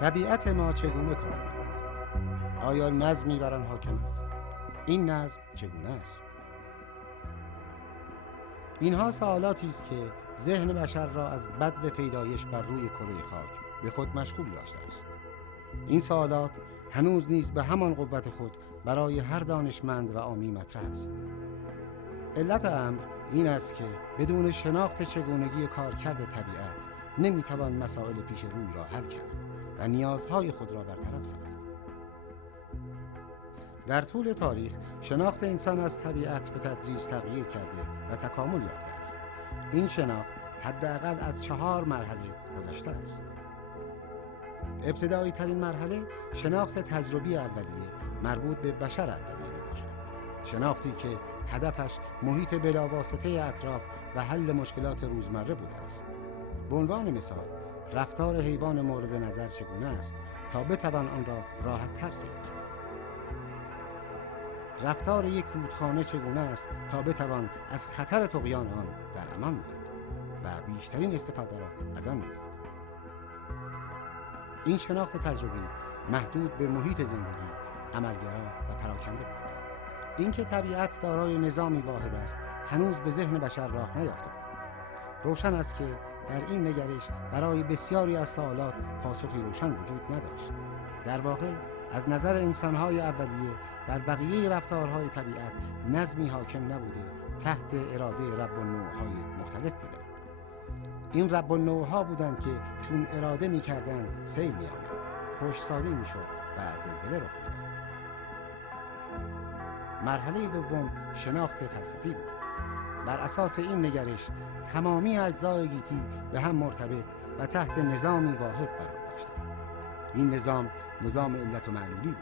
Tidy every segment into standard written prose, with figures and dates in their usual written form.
طبیعت ما چگونه کار می‌کند؟ آیا نظمی بر آن حاکم است؟ این نظم چگونه است؟ اینها سوالاتی است که ذهن بشر را از بدو پیدایش بر روی کره خاک به خود مشغول داشته است. این سوالات هنوز نیز به همان قوت خود برای هر دانشمند و عامی مطرح است. علت امر این است که بدون شناخت چگونگی کارکرد طبیعت نمیتوان مسائل پیش روی را حل کرد و نیازهای خود را برطرف ساخت. در طول تاریخ شناخت انسان از طبیعت به تدریج تغییر کرده و تکامل یافته است. این شناخت حداقل از 4 مرحله گذشته است. ابتدایی ترین مرحله شناخت تجربی اولیه مربوط به بشر اولیه می باشد. شناختی که هدفش محیط بلاواسطه اطراف و حل مشکلات روزمره بوده است. به عنوان مثال رفتار حیوان مورد نظر چگونه است تا بتوان آن را راحت تر سیر کرد. رفتار یک رودخانه چگونه است تا بتوان از خطر طغیان آن در امان ماند و بیشترین استفاده را از آن نمود. این شناخت تجربی محدود به محیط زندگی، عملگرا و پراکنده بود. اینکه طبیعت دارای نظامی واحد است هنوز به ذهن بشر راه نیافته بود. روشن است که در این نگرش برای بسیاری از سوالات پاسخی روشن وجود نداشت. در واقع از نظر انسان‌های اولیه بر بقیه رفتارهای طبیعت نظمی حاکم نبوده، تحت اراده رب النوع‌های مختلف بودند. این رب النوع‌ها بودند که چون اراده می‌کردند سیل می‌آمد، خشکسالی می‌شد و زلزله رخ می‌داد. مرحله دوم شناخت فلسفی بود. بر اساس این نگرش تمامی اجزای گیتی به هم مرتبط و تحت نظامی واحد قرار داشتند. این نظام علت و معلولی بود.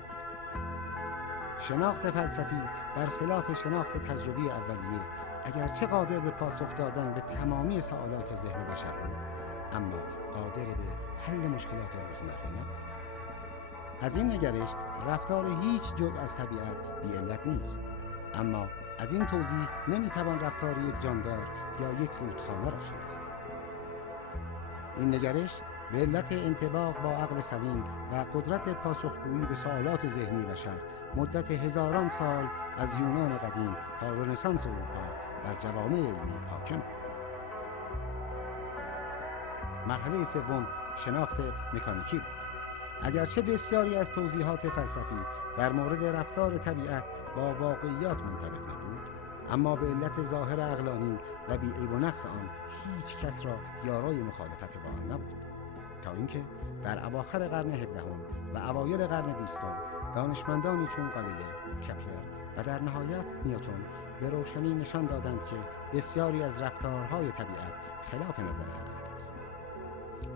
شناخت فلسفی برخلاف شناخت تجربی اولیه اگرچه قادر به پاسخ دادن به تمامی سوالات ذهن بشر بود، اما قادر به حل مشکلات روزمره نبود. از این نگرش رفتار هیچ جز از طبیعت بی علت نیست، اما از این توضیح نمیتوان رفتار یک جاندار یا یک رودخانه را شناخت. این نگرش به علت انطباق با عقل سلیم و قدرت پاسخگویی به سوالات ذهنی بشر مدت هزاران سال از یونان قدیم تا رنسانس اروپا بر جوامع علمی حاکم بود. مرحله سوم شناخت مکانیکی بود. اگرچه بسیاری از توضیحات فلسفی در مورد رفتار طبیعت با واقعیات منطبق نبود، اما به علت ظاهر عقلانی و بی‌عیب و نقص آن هیچ کس را یارای مخالفت با آن نبود، تا اینکه در اواخر قرن 17 و اوایل قرن 20 دانشمندانی چون گالیله، کپلر و در نهایت نیوتن به روشنی نشان دادند که بسیاری از رفتارهای طبیعت خلاف نظر فلسفه است.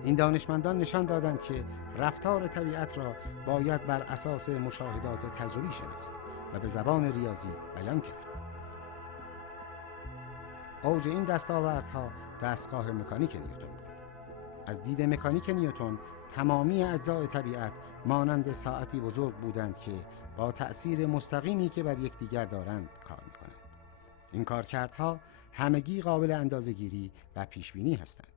این دانشمندان نشان دادند که رفتار طبیعت را باید بر اساس مشاهدات تجربی شناخت و به زبان ریاضی بیان کرد. اوج این دستاوردها دستگاه مکانیک نیوتن بود. از دید مکانیک نیوتن تمامی اجزای طبیعت مانند ساعتی بزرگ بودند که با تأثیر مستقیمی که بر یکدیگر دارند کار می‌کنند. این کارکردها همگی قابل اندازه‌گیری و پیشبینی هستند.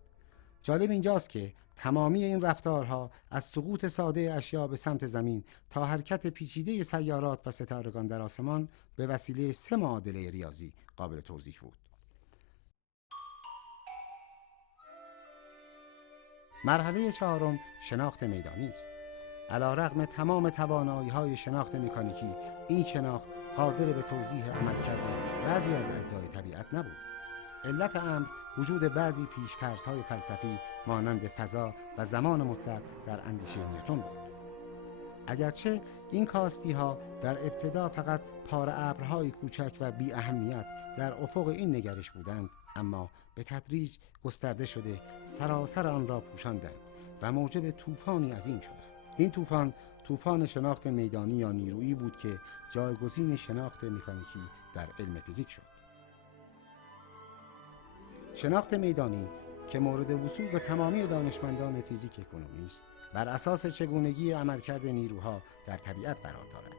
جالب اینجاست که تمامی این رفتارها از سقوط ساده اشیا به سمت زمین تا حرکت پیچیده سیارات و ستارگان در آسمان به وسیله 3 معادله ریاضی قابل توضیح بود. مرحله چهارم شناخت میدانی است. علی‌رغم تمام توانایی‌های شناخت مکانیکی، این شناخت قادر به توضیح عملکرد بعضی از اجزای طبیعت نبود. علت امر وجود بعضی پیش‌فرض‌های فلسفی مانند فضا و زمان مطلق در اندیشه نیوتن بود. اگرچه این کاستی‌ها در ابتدا فقط پاره ابرهای کوچک و بی اهمیت در افق این نگرش بودند، اما به تدریج گسترده شده سراسر آن را پوشاندند و موجب طوفانی عظیم شدند. این طوفان شناخت میدانی یا نیرویی بود که جایگزین شناخت مکانیکی در علم فیزیک شد. شناخت میدانی که مورد وثوق تمامی دانشمندان فیزیک کنونی است، بر اساس چگونگی عملکرد نیروها در طبیعت قرار دارد.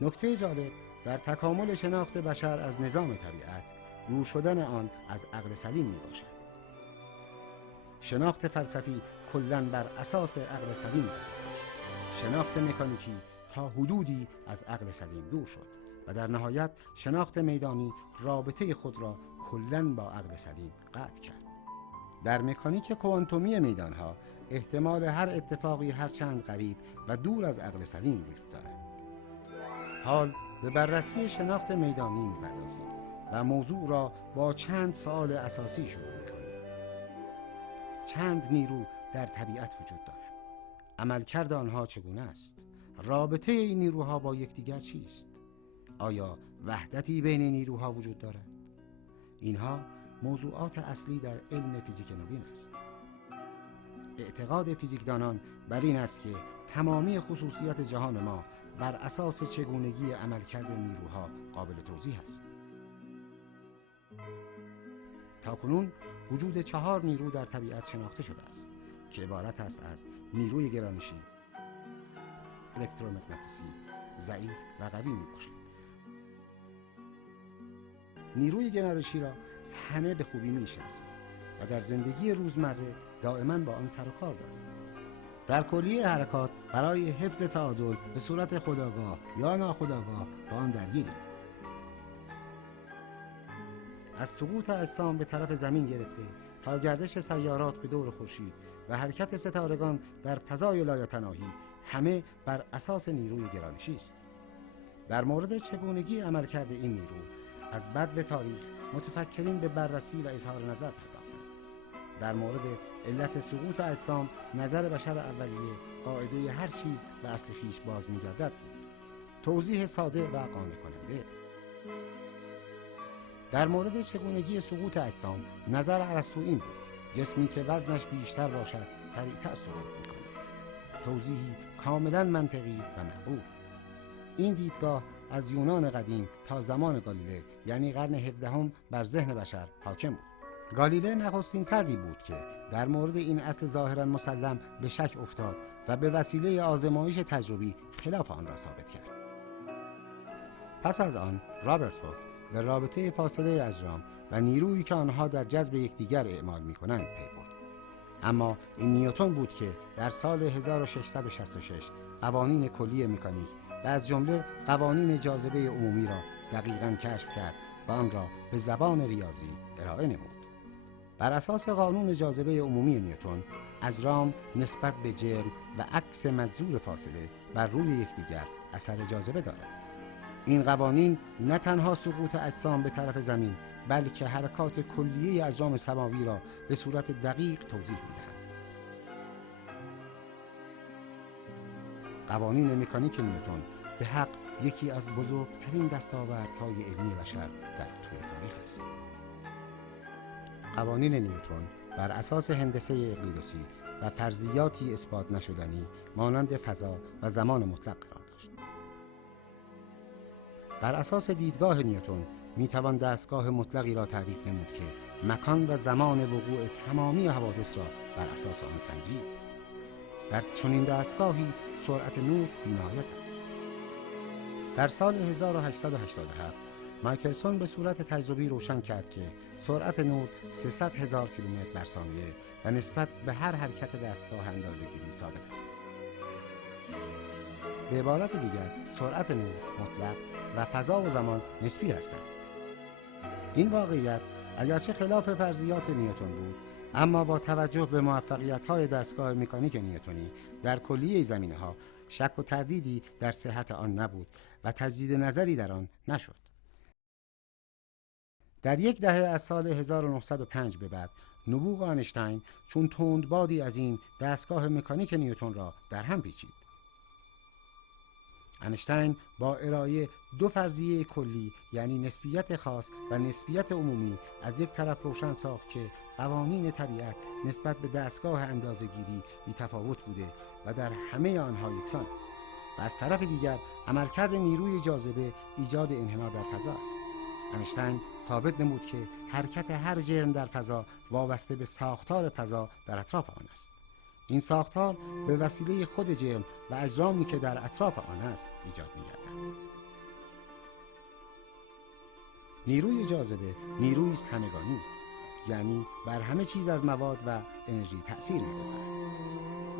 نکته جالب در تکامل شناخت بشر از نظام طبیعت دور شدن آن از عقل سلیم می باشد. شناخت فلسفی کلاً بر اساس عقل سلیم بود. شناخت مکانیکی تا حدودی از عقل سلیم دور شد و در نهایت شناخت میدانی رابطه خود را کلاً با عقل سلیم قطع کرد. در مکانیک کوانتومی میدانها احتمال هر اتفاقی هرچند غریب و دور از عقل سلیم وجود دارد. حال به بررسی شناخت میدانی می‌پردازیم و موضوع را با چند سوال اساسی شروع می‌کنیم. چند نیرو در طبیعت وجود دارد؟ عملکرد آنها چگونه است؟ رابطه این نیروها با یکدیگر چیست؟ آیا وحدتی بین نیروها وجود دارد؟ اینها موضوعات اصلی در علم فیزیک نوین است. اعتقاد فیزیکدانان بر این است که تمامی خصوصیت جهان ما بر اساس چگونگی عملکرد نیروها قابل توضیح است. تاکنون وجود 4 نیرو در طبیعت شناخته شده است که عبارت است از نیروی گرانشی، الکترومغناطیسی، ضعیف و قوی میباشد. نیروی گرانشی را همه به خوبی میشناسیم و در زندگی روزمره دائما با آن سر و کار داریم. در کلیه حرکات برای حفظ تعادل به صورت خودآگاه یا ناخودآگاه با آن درگیریم. از سقوط اجسام به طرف زمین گرفته تا گردش سیارات به دور خورشید و حرکت ستارگان در فضای لایتناهی همه بر اساس نیروی گرانشی است. در مورد چگونگی عملکرد این نیرو از بدو تاریخ متفکرین به بررسی و اظهار نظر پرداختند. در مورد علت سقوط اجسام نظر بشر اولیه قاعده هر چیز به اصل خویش باز می‌گردد بود. توضیح ساده و قانع کننده. در مورد چگونگی سقوط اجسام نظر ارسطو این بود: جسمی که وزنش بیشتر باشد سریعتر سقوط می‌کند. توضیحی کاملا منطقی و معقول. این دیدگاه از یونان قدیم تا زمان گالیله یعنی قرن 17 بر ذهن بشر حاکم بود. گالیله نخستین فردی بود که در مورد این اصل ظاهرا مسلم به شک افتاد و به وسیله آزمایش تجربی خلاف آن را ثابت کرد. پس از آن رابرت هوک به رابطه فاصله اجرام و نیرویی که آنها در جذب یکدیگر اعمال می‌کنند پی برد. اما این نیوتن بود که در سال 1666 قوانین کلی مکانیک و از جمله قوانین جاذبه عمومی را دقیقاً کشف کرد و آن را به زبان ریاضی ارائه نمود. بر اساس قانون جاذبه عمومی نیوتن، اجرام نسبت به جرم و عکس مجذور فاصله بر روی یکدیگر اثر جاذبه دارند. این قوانین نه تنها سقوط اجسام به طرف زمین بلکه حرکات کلیه اجرام سماوی را به صورت دقیق توضیح می‌دهند. قوانین مکانیک نیوتن به حق یکی از بزرگترین دستاوردهای علمی بشر در طول تاریخ است. قوانین نیوتن بر اساس هندسه اقلیدوسی و فرضیاتی اثبات نشدنی مانند فضا و زمان مطلق قرار داشت. بر اساس دیدگاه نیوتن میتوان دستگاه مطلقی را تعریف نمود که مکان و زمان وقوع تمامی حوادث را بر اساس آن سنجید. در چنین دستگاهی سرعت نور بی‌نهایت است. در سال 1887 مایکلسون به صورت تجربی روشن کرد که سرعت نور 300,000 کیلومتر در ثانیه و نسبت به هر حرکت دستگاه اندازه‌گیری ثابت است. به عبارت دیگر سرعت نور مطلق و فضا و زمان نسبی هستند. این واقعیت اگرچه خلاف فرضیات نیوتن بود، اما با توجه به موفقیت‌های دستگاه مکانیک نیوتنی در کلیه زمینه‌ها شک و تردیدی در صحت آن نبود و تجدید نظری در آن نشد. در یک دهه از سال 1905 به بعد نبوغ آینشتین چون تندبادی از این دستگاه مکانیک نیوتن را در هم پیچید. آینشتین با ارائه 2 فرضیه کلی یعنی نسبیت خاص و نسبیت عمومی از یک طرف روشن ساخت که قوانین طبیعت نسبت به دستگاه اندازه‌گیری بی‌تفاوت بوده و در همه آنها یکسان، و از طرف دیگر عملکرد نیروی جاذبه ایجاد انحنا در فضا است. آینشتین ثابت نمود که حرکت هر جرم در فضا وابسته به ساختار فضا در اطراف آن است. این ساختار به وسیله خود جرم و اجرامی که در اطراف آن است ایجاد می‌گردد. نیروی جاذبه نیرویی است همگانی. یعنی بر همه چیز از مواد و انرژی تأثیر می‌گذارد.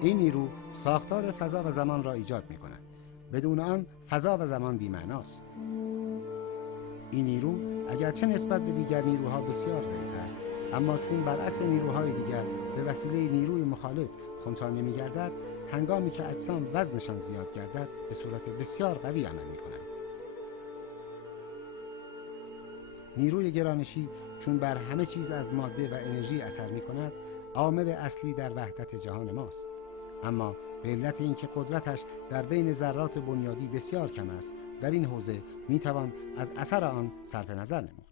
این نیرو ساختار فضا و زمان را ایجاد می‌کند. بدون آن فضا و زمان بی‌معناست. این نیرو اگرچه نسبت به دیگر نیروها بسیار ضعیف است، اما چون برعکس نیروهای دیگر به وسیله نیروی مخالف خنثی نمی‌گردد، هنگامی که اجسام وزنشان زیاد گردد به صورت بسیار قوی عمل می‌کنند. نیروی گرانشی چون بر همه چیز از ماده و انرژی اثر می‌کند، عامل اصلی در وحدت جهان ماست. اما به علت اینکه قدرتش در بین ذرات بنیادی بسیار کم است، در این حوزه میتوان از اثر آن صرف نظر نمود.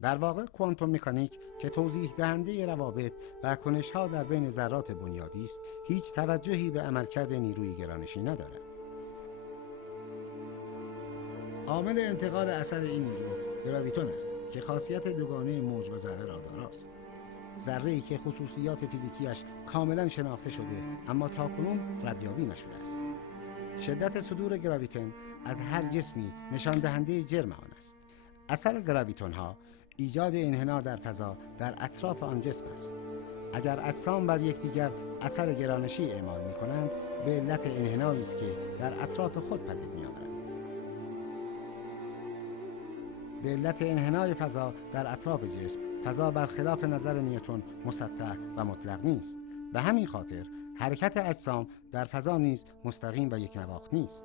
در واقع کوانتوم مکانیک که توضیح دهنده روابط و کنش‌ها در بین ذرات بنیادی است، هیچ توجهی به عملکرد نیروی گرانشی ندارد. عامل انتقال اثر این نیرو گراویتون است که خاصیت دوگانه موج و ذره را داراست. ذره‌ای که خصوصیات فیزیکیش کاملا شناخته شده اما تاکنون ردیابی نشده است. شدت صدور گراویتون از هر جسمی نشان دهنده جرم آن است. اثر گراویتون ها ایجاد انحنا در فضا در اطراف آن جسم است. اگر اجسام بر یکدیگر اثر گرانشی اعمال می کنند، به علت انحنایی است که در اطراف خود پدید می آورند. به علت انحنای فضا در اطراف جسم، فضا برخلاف نظر نیوتن مسطح و مطلق نیست. به همین خاطر حرکت اجسام در فضا نیز مستقیم و یکنواخت نیست.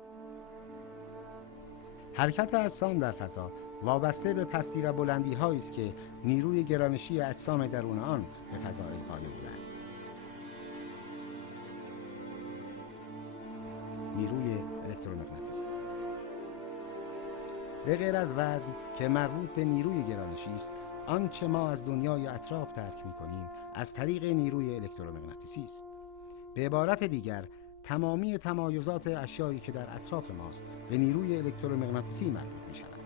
حرکت اجسام در فضا وابسته به پستی و بلندی هایی است که نیروی گرانشی اجسام درون آن به فضا القا نموده است. نیروی الکترومغناطیسی به غیر از وزن که مربوط به نیروی گرانشی است، آنچه ما از دنیای اطراف درک می‌کنیم از طریق نیروی الکترومغناطیسی است. به عبارت دیگر، تمامی تمایزات اشیایی که در اطراف ماست به نیروی الکترومغناطیسی مربوط می‌شود.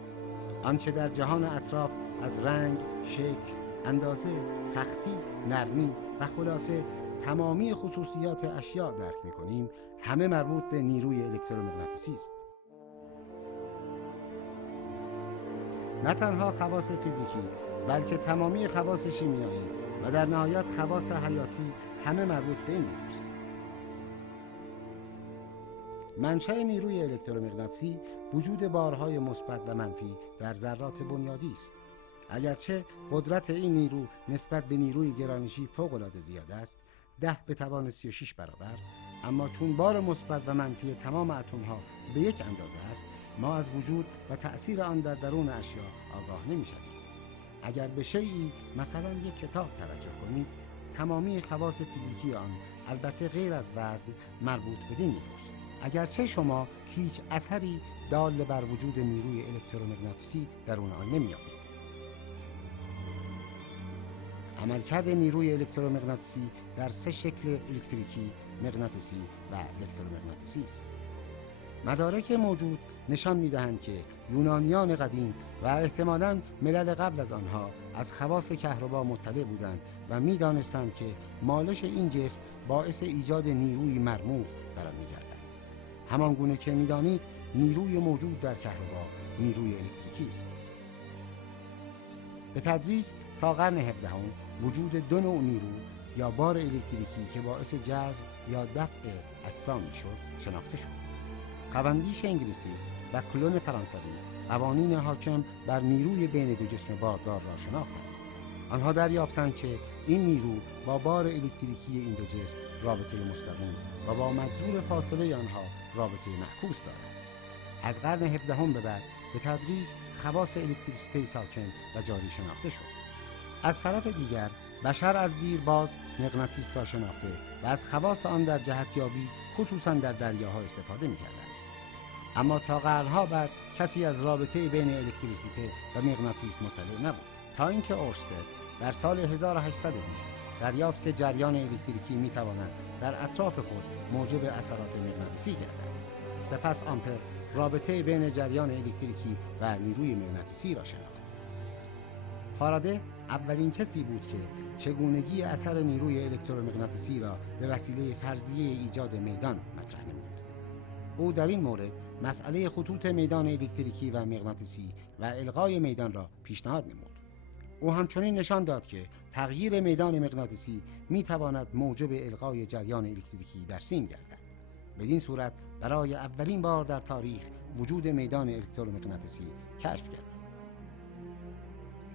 آنچه در جهان اطراف از رنگ، شکل، اندازه، سختی، نرمی و خلاصه تمامی خصوصیات اشیا درک می‌کنیم، همه مربوط به نیروی الکترومغناطیسی است. نه تنها خواص فیزیکی، بلکه تمامی خواص شیمیایی و در نهایت خواص حیاتی همه مربوط به این نیروست. منشأ نیروی الکترومغناطیسی وجود بارهای مثبت و منفی در ذرات بنیادی است. اگرچه قدرت این نیرو نسبت به نیروی گرانشی فوق‌العاده زیاد است، 10 به توان 36 برابر، اما چون بار مثبت و منفی تمام اتم‌ها به یک اندازه است، ما از وجود و تأثیر آن در درون اشیا آگاه نمی‌شویم. اگر به شیئی مثلا یک کتاب توجه کنید، تمامی خواص فیزیکی آن، البته غیر از وزن، مربوط بدین نیروست. اگرچه شما هیچ اثری دال بر وجود نیروی الکترومغناطیسی درون آن نمی‌یابید. عملکرد نیروی الکترومغناطیسی در 3 شکل الکتریکی، مغناطیسی و الکترومغناطیسی است. مدارک موجود نشان می‌دهند که یونانیان قدیم و احتمالاً ملل قبل از آنها از خواص کهربا مطلع بودند و می‌دانستند که مالش این جسم باعث ایجاد نیروی مرموز در آن می‌گردد. همان گونه که می‌دانید نیروی موجود در کهربا نیروی الکتریکی است. به تدریج تا قرن 17 وجود 2 نوع نیرو یا بار الکتریکی که باعث جذب یا دفع اجسام می‌شد شناخته شد. خواندیش انگلیسی و کلون فرانسوی قوانین حاکم بر نیروی بین دو جسم باردار را شناختند. آنها دریافتند که این نیرو با بار الکتریکی این دو جسم رابطه مستقیم و با مجذور فاصله آنها رابطه معکوس دارد. از قرن 17 به بعد به تدریج خواص الکتریسیته ساکن و جاری شناخته شد. از طرف دیگر بشر از دیرباز مغناطیس را شناخته و از خواص آن در جهتیابی خصوصا در دریاها استفاده می‌کرده است. اما تا قرنها بعد کسی از رابطه بین الکتریسیته و مغناطیس مطلع نبود، تا اینکه اورستد در سال 1820 دریافت که جریان الکتریکی می‌تواند در اطراف خود موجب اثرات مغناطیسی گردد. سپس آمپر رابطه بین جریان الکتریکی و نیروی مغناطیسی را شناخت. فارادی اولین کسی بود که چگونگی اثر نیروی الکترومغناطیسی را به وسیله فرضیه ایجاد میدان مطرح نمود. او در این مورد مسئله خطوط میدان الکتریکی و مغناطیسی و الغای میدان را پیشنهاد نمود. او همچنین نشان داد که تغییر میدان مغناطیسی میتواند موجب الغای جریان الکتریکی در سیم گردد. بدین صورت برای اولین بار در تاریخ وجود میدان الکترومغناطیسی کشف گردید.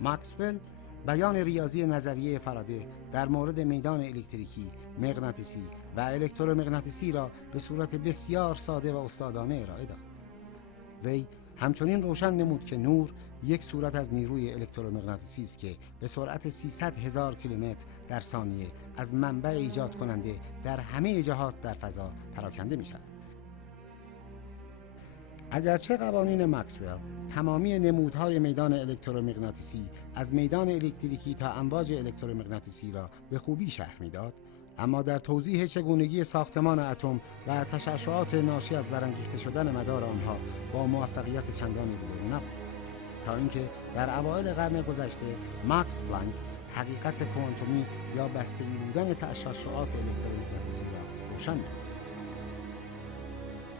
ماکسول بیان ریاضی نظریه فارادی در مورد میدان الکتریکی، مغناطیسی و الکترومغناطیسی را به صورت بسیار ساده و استادانه ارائه داد. وی همچنین روشن نمود که نور یک صورت از نیروی الکترومغناطیسی است که به سرعت 300,000 کیلومتر در ثانیه از منبع ایجاد کننده در همه جهات در فضا پراکنده می شود. اگرچه قوانین ماکسول تمامی نمودهای میدان الکترومغناطیسی از میدان الکتریکی تا امواج الکترومغناطیسی را به خوبی شرح میداد، اما در توضیح چگونگی ساختمان اتم و تشعشعات ناشی از برانگیخته شدن مدار آنها با موفقیت چندانی روبرو نبود، تا اینکه در اوایل قرن گذشته ماکس پلانک حقیقت کوانتومی یا بستگی بودن تشعشعات الکترومغناطیسی را روشن نمود.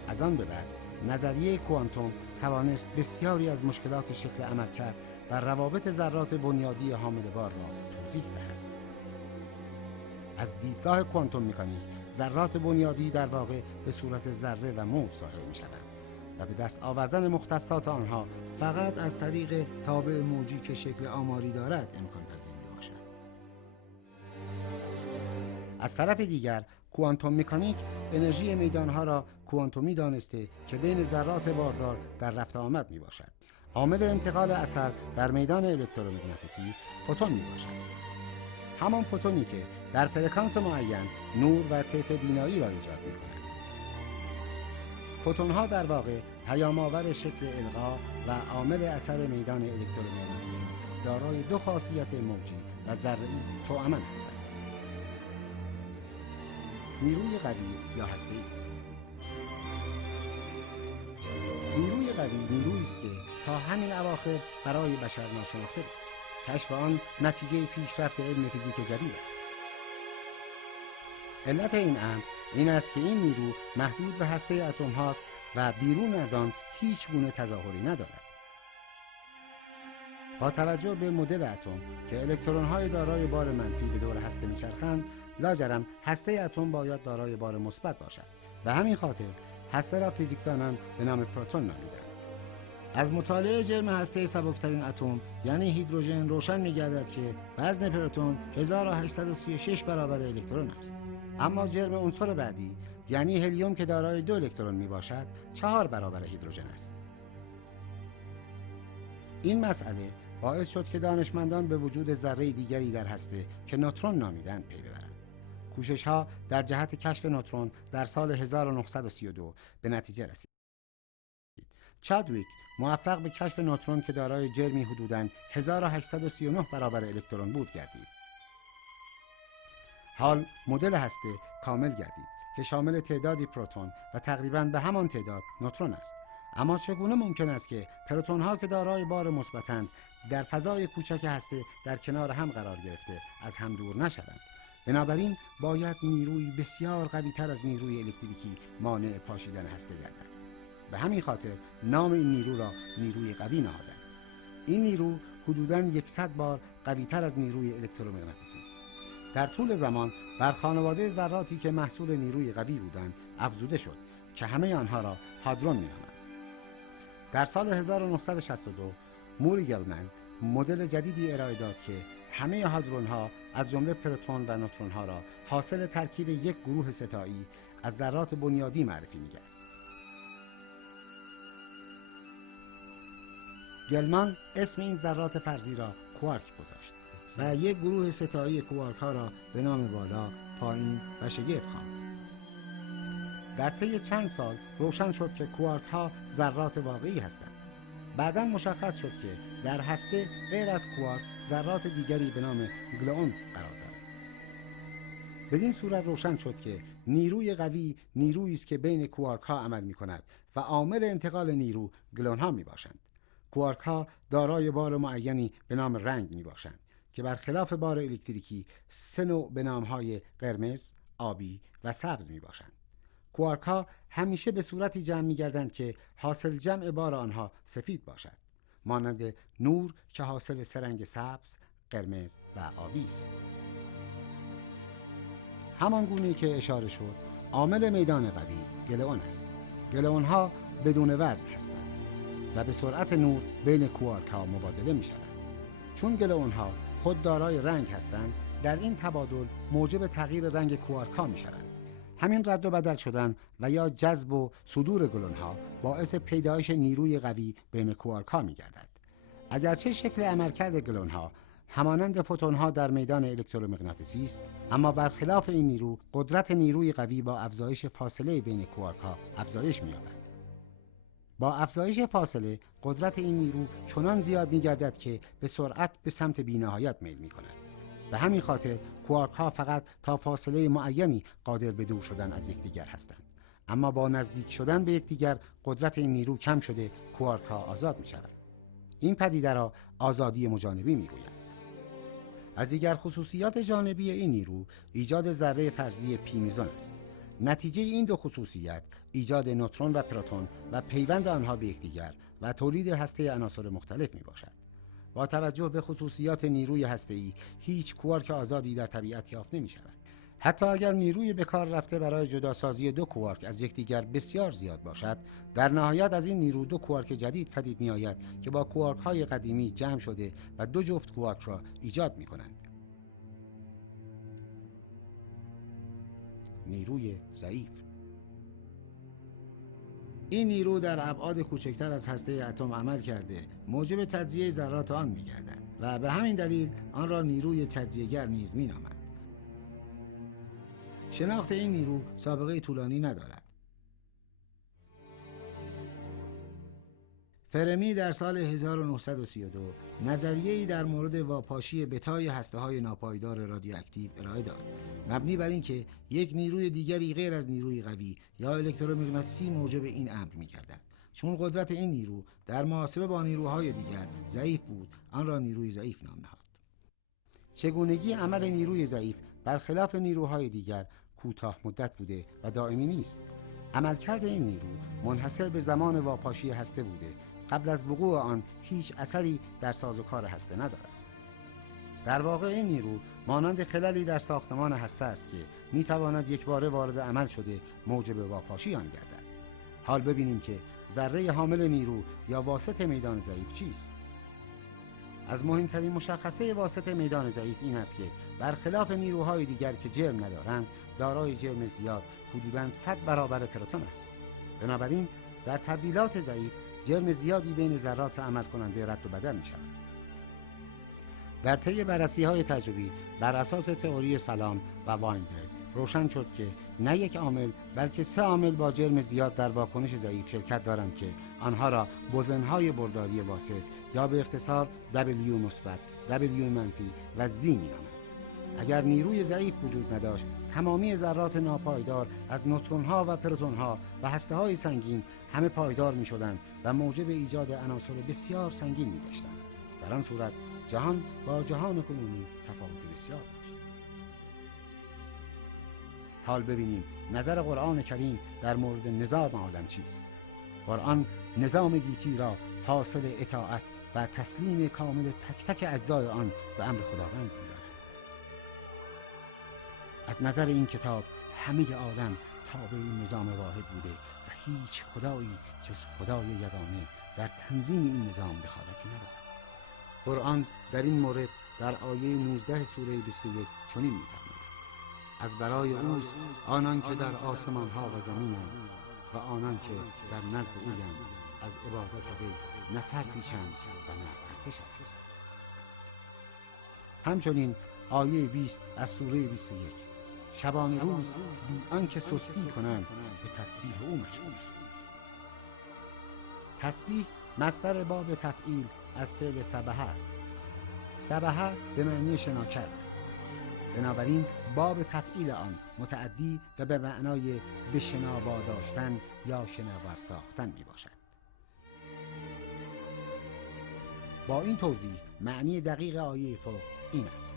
از آن به بعد نظریه کوانتوم توانست بسیاری از مشکلات شکل عملکرد و روابط ذرات بنیادی حامله‌بار را توضیح دهد. از دیدگاه کوانتوم مکانیک، ذرات بنیادی در واقع به صورت ذره و موج ظاهر می‌شوند و به دست آوردن مختصات آنها فقط از طریق تابع موجی که شکل آماری دارد امکان پذیر میباشد. از طرف دیگر کوانتوم مکانیک انرژی میدانها را کوانتومی دانسته که بین ذرات باردار در رفت آمد می باشد. عامل انتقال اثر در میدان الکترومغناطیسی فوتون می باشد. همان فوتونی که در فرکانس معین نور و طیف بینایی را ایجاد می کند. فوتونها در واقع پیام‌آور شکل القا و عامل اثر میدان الکترومغناطیسی دارای دو خاصیت موجی و ذره‌ای توأماً هستند. نیروی قوی یا هسته‌ای. نیروی قوی نیرویی است که تا همین اواخر برای بشر ناشناخته بود. کشف آن نتیجه پیشرفت علم فیزیک جدید است. علت این امر این است که این نیرو محدود به هسته اتم هاست و بیرون از آن هیچ گونه تظاهری ندارد. با توجه به مدل اتم که الکترون های دارای بار منفی به دور هسته میچرخند، لاجرم هسته اتم باید دارای بار مثبت باشد و همین خاطر هسته را فیزیکدانان به نام پروتون نامیدند. از مطالعه جرم هسته سبکترین اتم یعنی هیدروژن روشن می‌گردد که وزن پروتون 1836 برابر الکترون است. اما جرم عنصر بعدی یعنی هلیوم که دارای 2 الکترون میباشد 4 برابر هیدروژن است. این مسئله باعث شد که دانشمندان به وجود ذره دیگری در هسته که نوترون نامیدند پی ببرند. کوشش‌ها در جهت کشف نوترون در سال 1932 به نتیجه رسید. چادویک موفق به کشف نوترون که دارای جرمی حدوداً 1839 برابر الکترون بود گردید. حال مدل هسته کامل گردید که شامل تعدادی پروتون و تقریباً به همان تعداد نوترون است. اما چگونه ممکن است که پروتون‌ها که دارای بار مثبتند در فضای کوچک هسته در کنار هم قرار گرفته از هم دور نشوند؟ بنابراین باید نیروی بسیار قوی‌تر از نیروی الکتریکی مانع پاشیدن هسته گردد. به همین خاطر نام این نیرو را نیروی قوی نهادند. این نیرو حدوداً 100 بار قوی‌تر از نیروی الکترومغناطیسی است. در طول زمان بر خانواده ذراتی که محصول نیروی قوی بودند افزوده شد که همه آنها را هادرون می‌نامند. در سال 1962 موری گلمن مدل جدیدی ارائه داد که همه هادرون‌ها از جمله پروتون و نوترون‌ها را حاصل ترکیب یک گروه ستایی از ذرات بنیادی معرفی می‌کرد. گلمان اسم این ذرات فرضی را کوارک گذاشت و یک گروه ستایی کوارک ها را به نام بالا، پایین و شگفت خواند. در طی چند سال روشن شد که کوارک ها ذرات واقعی هستند. بعداً مشخص شد که در هسته غیر از کوارک ذرات دیگری به نام گلوئون قرار دارد. بدین صورت روشن شد که نیروی قوی نیرویی است که بین کوارک ها عمل می کند و عامل انتقال نیرو گلوئون ها می باشند. کوارک ها دارای بار معینی به نام رنگ می باشند که برخلاف بار الکتریکی 3 نوع به نام‌های قرمز، آبی و سبز می باشند. کوارک ها همیشه به صورتی جمع می گردند که حاصل جمع بار آنها سفید باشد، مانند نور که حاصل 3 رنگ سبز، قرمز و آبی است. همان گونه‌ای که اشاره شد، عامل میدان قوی گلئون است. گلئون‌ها بدون وزن هستند و به سرعت نور بین کوارک‌ها مبادله می‌شوند. چون گلئون‌ها خود دارای رنگ هستند، در این تبادل موجب تغییر رنگ کوارک‌ها می‌شوند. همین رد و بدل شدن و یا جذب و صدور گلئون‌ها باعث پیدایش نیروی قوی بین کوارک‌ها می‌گردد. اگرچه شکل عملکرد گلئون‌ها همانند فوتون‌ها در میدان الکترومغناطیسی است، اما برخلاف این نیرو، قدرت نیروی قوی با افزایش فاصله بین کوارک‌ها افزایش می‌یابد. با افزایش فاصله، قدرت این نیرو چنان زیاد می‌گردد که به سرعت به سمت بی‌نهایت میل می‌کند. به همین خاطر کوارک‌ها فقط تا فاصله معینی قادر به دور شدن از یکدیگر هستند. اما با نزدیک شدن به یکدیگر قدرت این نیرو کم شده، کوارک‌ها آزاد می‌شوند. این پدیده را آزادی مجانبی می‌گویند. از دیگر خصوصیات جانبی این نیرو ایجاد ذره فرضی پی میزان است. نتیجه این دو خصوصیت ایجاد نوترون و پروتون و پیوند آنها به یکدیگر و تولید هسته عناصر مختلف میباشد. با توجه به خصوصیات نیروی هسته‌ای هیچ کوارک آزادی در طبیعت یافت نمی‌شود. حتی اگر نیروی به کار رفته برای جداسازی دو کوارک از یکدیگر بسیار زیاد باشد، در نهایت از این نیرو دو کوارک جدید پدید می‌آید که با کوارک‌های قدیمی جمع شده و دو جفت کوارک را ایجاد می‌کنند. نیروی ضعیف. این نیرو در ابعاد کوچکتر از هسته اتم عمل کرده موجب تجزیه ذرات آن می‌گردد و به همین دلیل آن را نیروی تجزیه‌گر نیز می‌نامند. شناخت این نیرو سابقه طولانی ندارد. فرمی در سال 1932 نظریه‌ای در مورد واپاشی بتای هسته‌های ناپایدار رادیواکتیو ارائه داد، مبنی بر اینکه یک نیروی دیگری غیر از نیروی قوی یا الکترومغناطیسی موجب این امر می‌گردد. چون قدرت این نیرو در محاسبه با نیروهای دیگر ضعیف بود، آن را نیروی ضعیف نام نهاد. چگونگی عمل نیروی ضعیف برخلاف نیروهای دیگر کوتاه مدت بوده و دائمی نیست. عملکرد این نیرو منحصر به زمان واپاشی هسته بوده. قبل از وقوع آن هیچ اثری در سازوکار هسته ندارد. در واقع این نیرو مانند خللی در ساختمان هسته است که میتواند یکباره وارد عمل شده موجب واپاشی آن گردد. حال ببینیم که ذره حامل نیرو یا واسط میدان ضعیف چیست. از مهمترین مشخصه واسط میدان ضعیف این است که برخلاف نیروهای دیگر که جرم ندارند، دارای جرم زیاد حدوداً 100 برابر پروتون است. بنابراین در تبدیلات ضعیف جرم زیادی بین ذرات عمل کننده رد و بدل می شود. در طی بررسی‌های تجربی بر اساس تئوری سلام و واینبرگ روشن شد که نه یک عامل بلکه 3 عامل با جرم زیاد در واکنش ضعیف شرکت دارند که آنها را بوزن‌های برداری واسط یا به اختصار W مثبت، W منفی و Z می‌نامند. اگر نیروی ضعیف وجود نداشت، تمامی ذرات ناپایدار از نوترون‌ها و پروتون‌ها و هسته‌های سنگین همه پایدار می‌شدند و موجب ایجاد عناصر بسیار سنگین می‌گشتند. در آن صورت جهان با جهان کنونی تفاوت بسیار داشت. حال ببینیم نظر قرآن کریم در مورد نظام عالم چیست. قرآن نظام گیتی را حاصل اطاعت و تسلیم کامل تک تک اجزای آن به امر خداوند می‌داند. از نظر این کتاب همه عالم تابع این نظام واحد بوده و هیچ خدایی جز خدای یگانه در تنظیم این نظام دخالتی ندارد. قرآن در این مورد در آیه 19 سوره 21 چنین می‌فرماید: از برای اوست آنان که در آسمان‌ها و زمینند و آنان که در نزد اویند، از عبادت وی نه سرپیچند و نه پرستشند. همچنین آیه 20 از سوره 21: شبان روز بی آنکه سستی کنند به تسبیح او مشغول. تسبیح مصدر باب تفعیل از فعل سبحه است. سبحه به معنی شنا کرد است. بنابراین باب تفعیل آن متعدی و به معنای به شنا واداشتن یا شناور ساختن می باشد. با این توضیح معنی دقیق آیه فوق این است: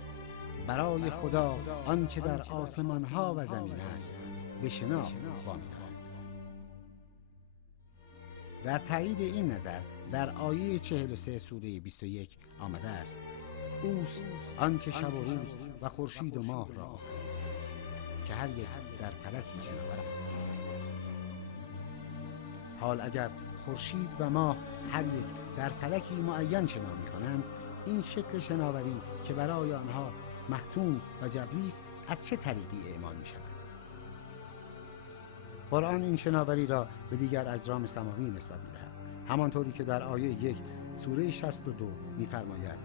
برای خدا آنچه در آسمان ها و زمین است به شنا وامی دارد. در تایید این نظر در آیه 43 سوره 21 آمده است: اوست آن که شب و روز و خورشید و ماه را آفرید که هر یک در فلکی شناورند. حال اگر خورشید و ماه هر یک در فلکی معین شنا می‌کنند، این شکل شناوری که برای آنها محتوم و جبری است از چه طریقی اعمال می‌شود؟ قرآن این شناوری را به دیگر اجرام سماوی نسبت می‌دهد، همانطوری که در آیه 1 سوره 62 می‌فرماید: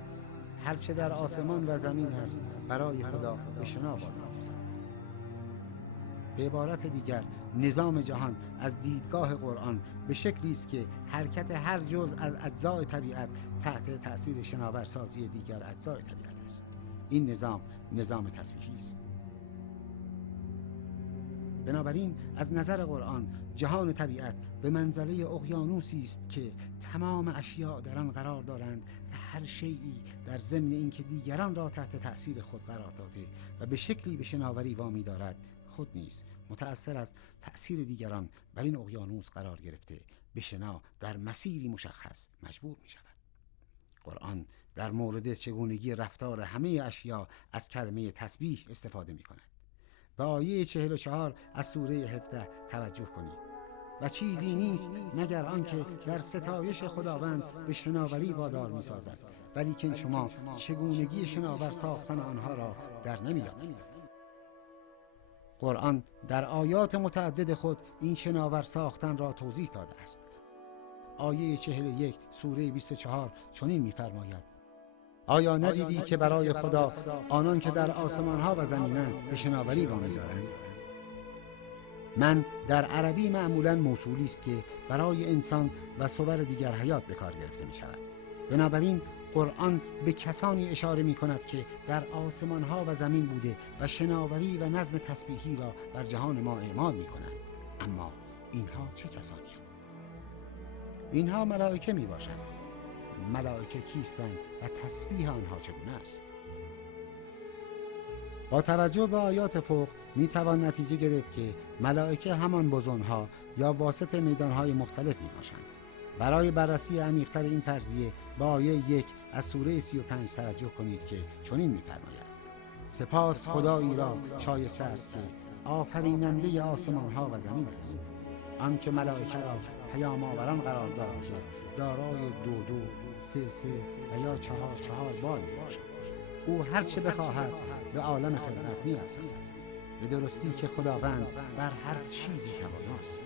هر چه در آسمان و زمین است برای خدا به شنا وانمود. به عبارت دیگر نظام جهان از دیدگاه قرآن به شکلی است که حرکت هر جزء از اجزای طبیعت تحت تأثیر شناورسازی دیگر اجزای طبیعت است. این نظام تسبیحی است. بنابراین از نظر قرآن جهان طبیعت به منزله اقیانوسی است که تمام اشیاء در آن قرار دارند و هر شیئی در ضمن اینکه دیگران را تحت تأثیر خود قرار داده و به شکلی به شناوری وامی دارد، خود نیز متأثر از تأثیر دیگران بر این اقیانوس قرار گرفته به شنا در مسیری مشخص مجبور می شود. قرآن در مورد چگونگی رفتار همه اشیاء از کلمه تسبیح استفاده می کند. به آیه 44 از سوره 17 توجه کنید: و چیزی نیست مگر آنکه در ستایش خداوند به شناوری وادار می سازد، ولیکن شما چگونگی شناور ساختن آنها را در نمی‌یابید. قرآن در آیات متعدد خود این شناور ساختن را توضیح داده است. آیه 41 سوره 24 چنین می‌فرماید: آیا ندیدی که برای خدا آنان که در آسمان‌ها و زمینند به شناوری وامی دارند؟ من در عربی معمولاً موصولی است که برای انسان و صور دیگر حیات به کار گرفته می‌شود. بنابراین قرآن به کسانی اشاره می‌کند که در آسمان‌ها و زمین بوده و شناوری و نظم تسبیحی را بر جهان ما اعمال می‌کنند. اما اینها چه کسانی هستند؟ اینها ملائکه میباشند. ملائکه کیستند و تسبیح آنها چگونه است؟ با توجه به آیات فوق میتوان نتیجه گرفت که ملائکه همان بزنها یا واسط میدانهای مختلف میباشند. برای بررسی عمیق‌تر این فرضیه به آیه 1 از سوره 35 توجه کنید که چنین می‌فرماید: سپاس خدایی را شایسته است که آفریننده آسمان‌ها و زمین است، آن که ملائکه را پیام آوران قرار داد که دارای 2 3 و یا 4 بال میباشد. او هر چه بخواهد به عالم خلقت می‌افزاید. به درستی که خداوند بر هر چیزی تواناست.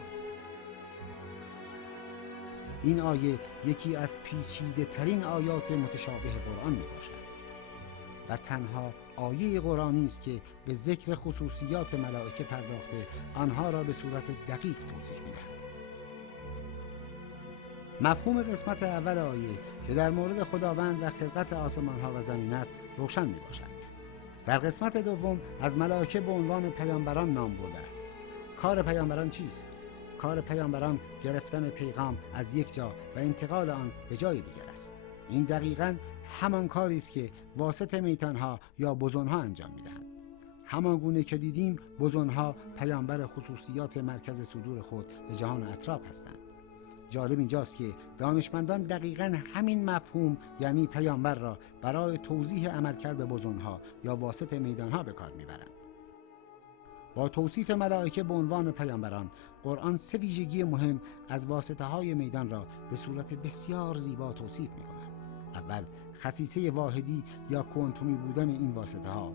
این آیه یکی از پیچیده ترین آیات متشابه قرآن میباشد و تنها آیه قرآنی است که به ذکر خصوصیات ملائکه پرداخته آنها را به صورت دقیق توضیح می‌دهد. مفهوم قسمت اول آیه که در مورد خداوند و خلقت آسمان‌ها و زمین است روشن میباشد. در قسمت دوم از ملائکه به عنوان پیامبران نام برده است. کار پیامبران چیست؟ کار پیامبران گرفتن پیغام از یک جا و انتقال آن به جای دیگر است. این دقیقاً همان کاری است که واسط میتانها یا بزنها انجام میدهند. همان گونه که دیدیم بزنها پیامبر خصوصیات مرکز صدور خود به جهان اطراف هستند. جالب اینجاست که دانشمندان دقیقاً همین مفهوم یعنی پیامبر را برای توضیح عملکرد بزنها یا واسط میدانها به کار میبرند. با توصیف ملائکه به عنوان پیامبران، قرآن 3 ویژگی مهم از واسطه های میدان را به صورت بسیار زیبا توصیف می کند. اول، خصیصه واحدی یا کوانتومی بودن این واسطه ها.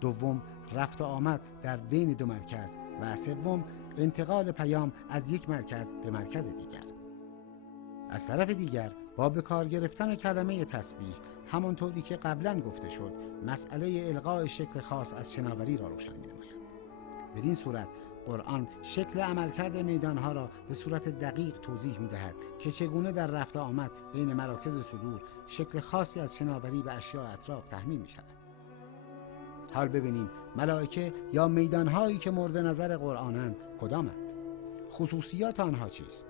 دوم، رفت و آمد در بین 2 مرکز و سوم، انتقال پیام از یک مرکز به مرکز دیگر. از طرف دیگر با به کار گرفتن کلمه تسبیح، همانطوری که قبلا گفته شد، مسئله القاء شکل خاص از شناوری را روشن می‌نماید. بدین صورت قرآن شکل عملکرد میدانها را به صورت دقیق توضیح می‌دهد که چگونه در رفت و آمد بین مراکز صدور شکل خاصی از شناوری به اشیاء اطراف تحمیل می‌شود. حال ببینیم ملائکه یا میدانهایی که مورد نظر قرآنند کدامند؟ خصوصیات آنها چیست؟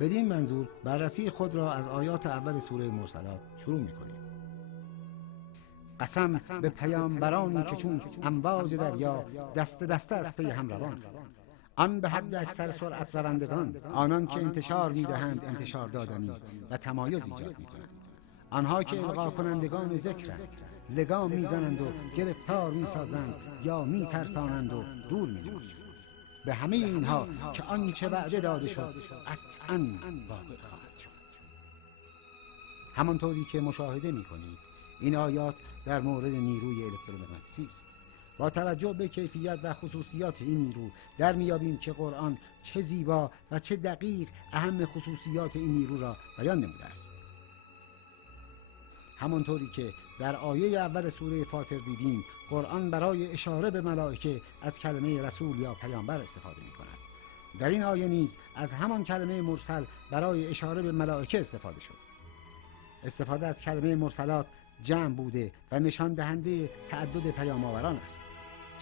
بدین منظور بررسی خود را از آیات اول سوره مرسلات شروع می‌کنیم. قسم به پیامبرانی که چون امواج دریا دست دسته از پی هم روان، آن به حد اکثر سرعت روندگان، آنان که انتشار می‌دهند انتشار دادنی و تمایز ایجاد می‌کنند. آنها که القا کنندگان ذکرند، لگام میزنند و گرفتار میسازند یا میترسانند و دور مینمایند. به همه اینها که آنچه وعده داده شد قطعاً واقع خواهد شد. همانطوری که مشاهده می‌کنید این آیات در مورد نیروی الکترومغناطیسی است. با توجه به کیفیت و خصوصیات این نیرو در میابیم که قرآن چه زیبا و چه دقیق اهم خصوصیات این نیرو را بیان نموده است. همانطوری که در آیه اول سوره فاطر دیدیم، قرآن برای اشاره به ملائکه از کلمه رسول یا پیامبر استفاده می کند. در این آیه نیز از همان کلمه مرسل برای اشاره به ملائکه استفاده شد. استفاده از کلمه مرسلات جمع بوده و نشان دهنده تعدد پیام آوران است.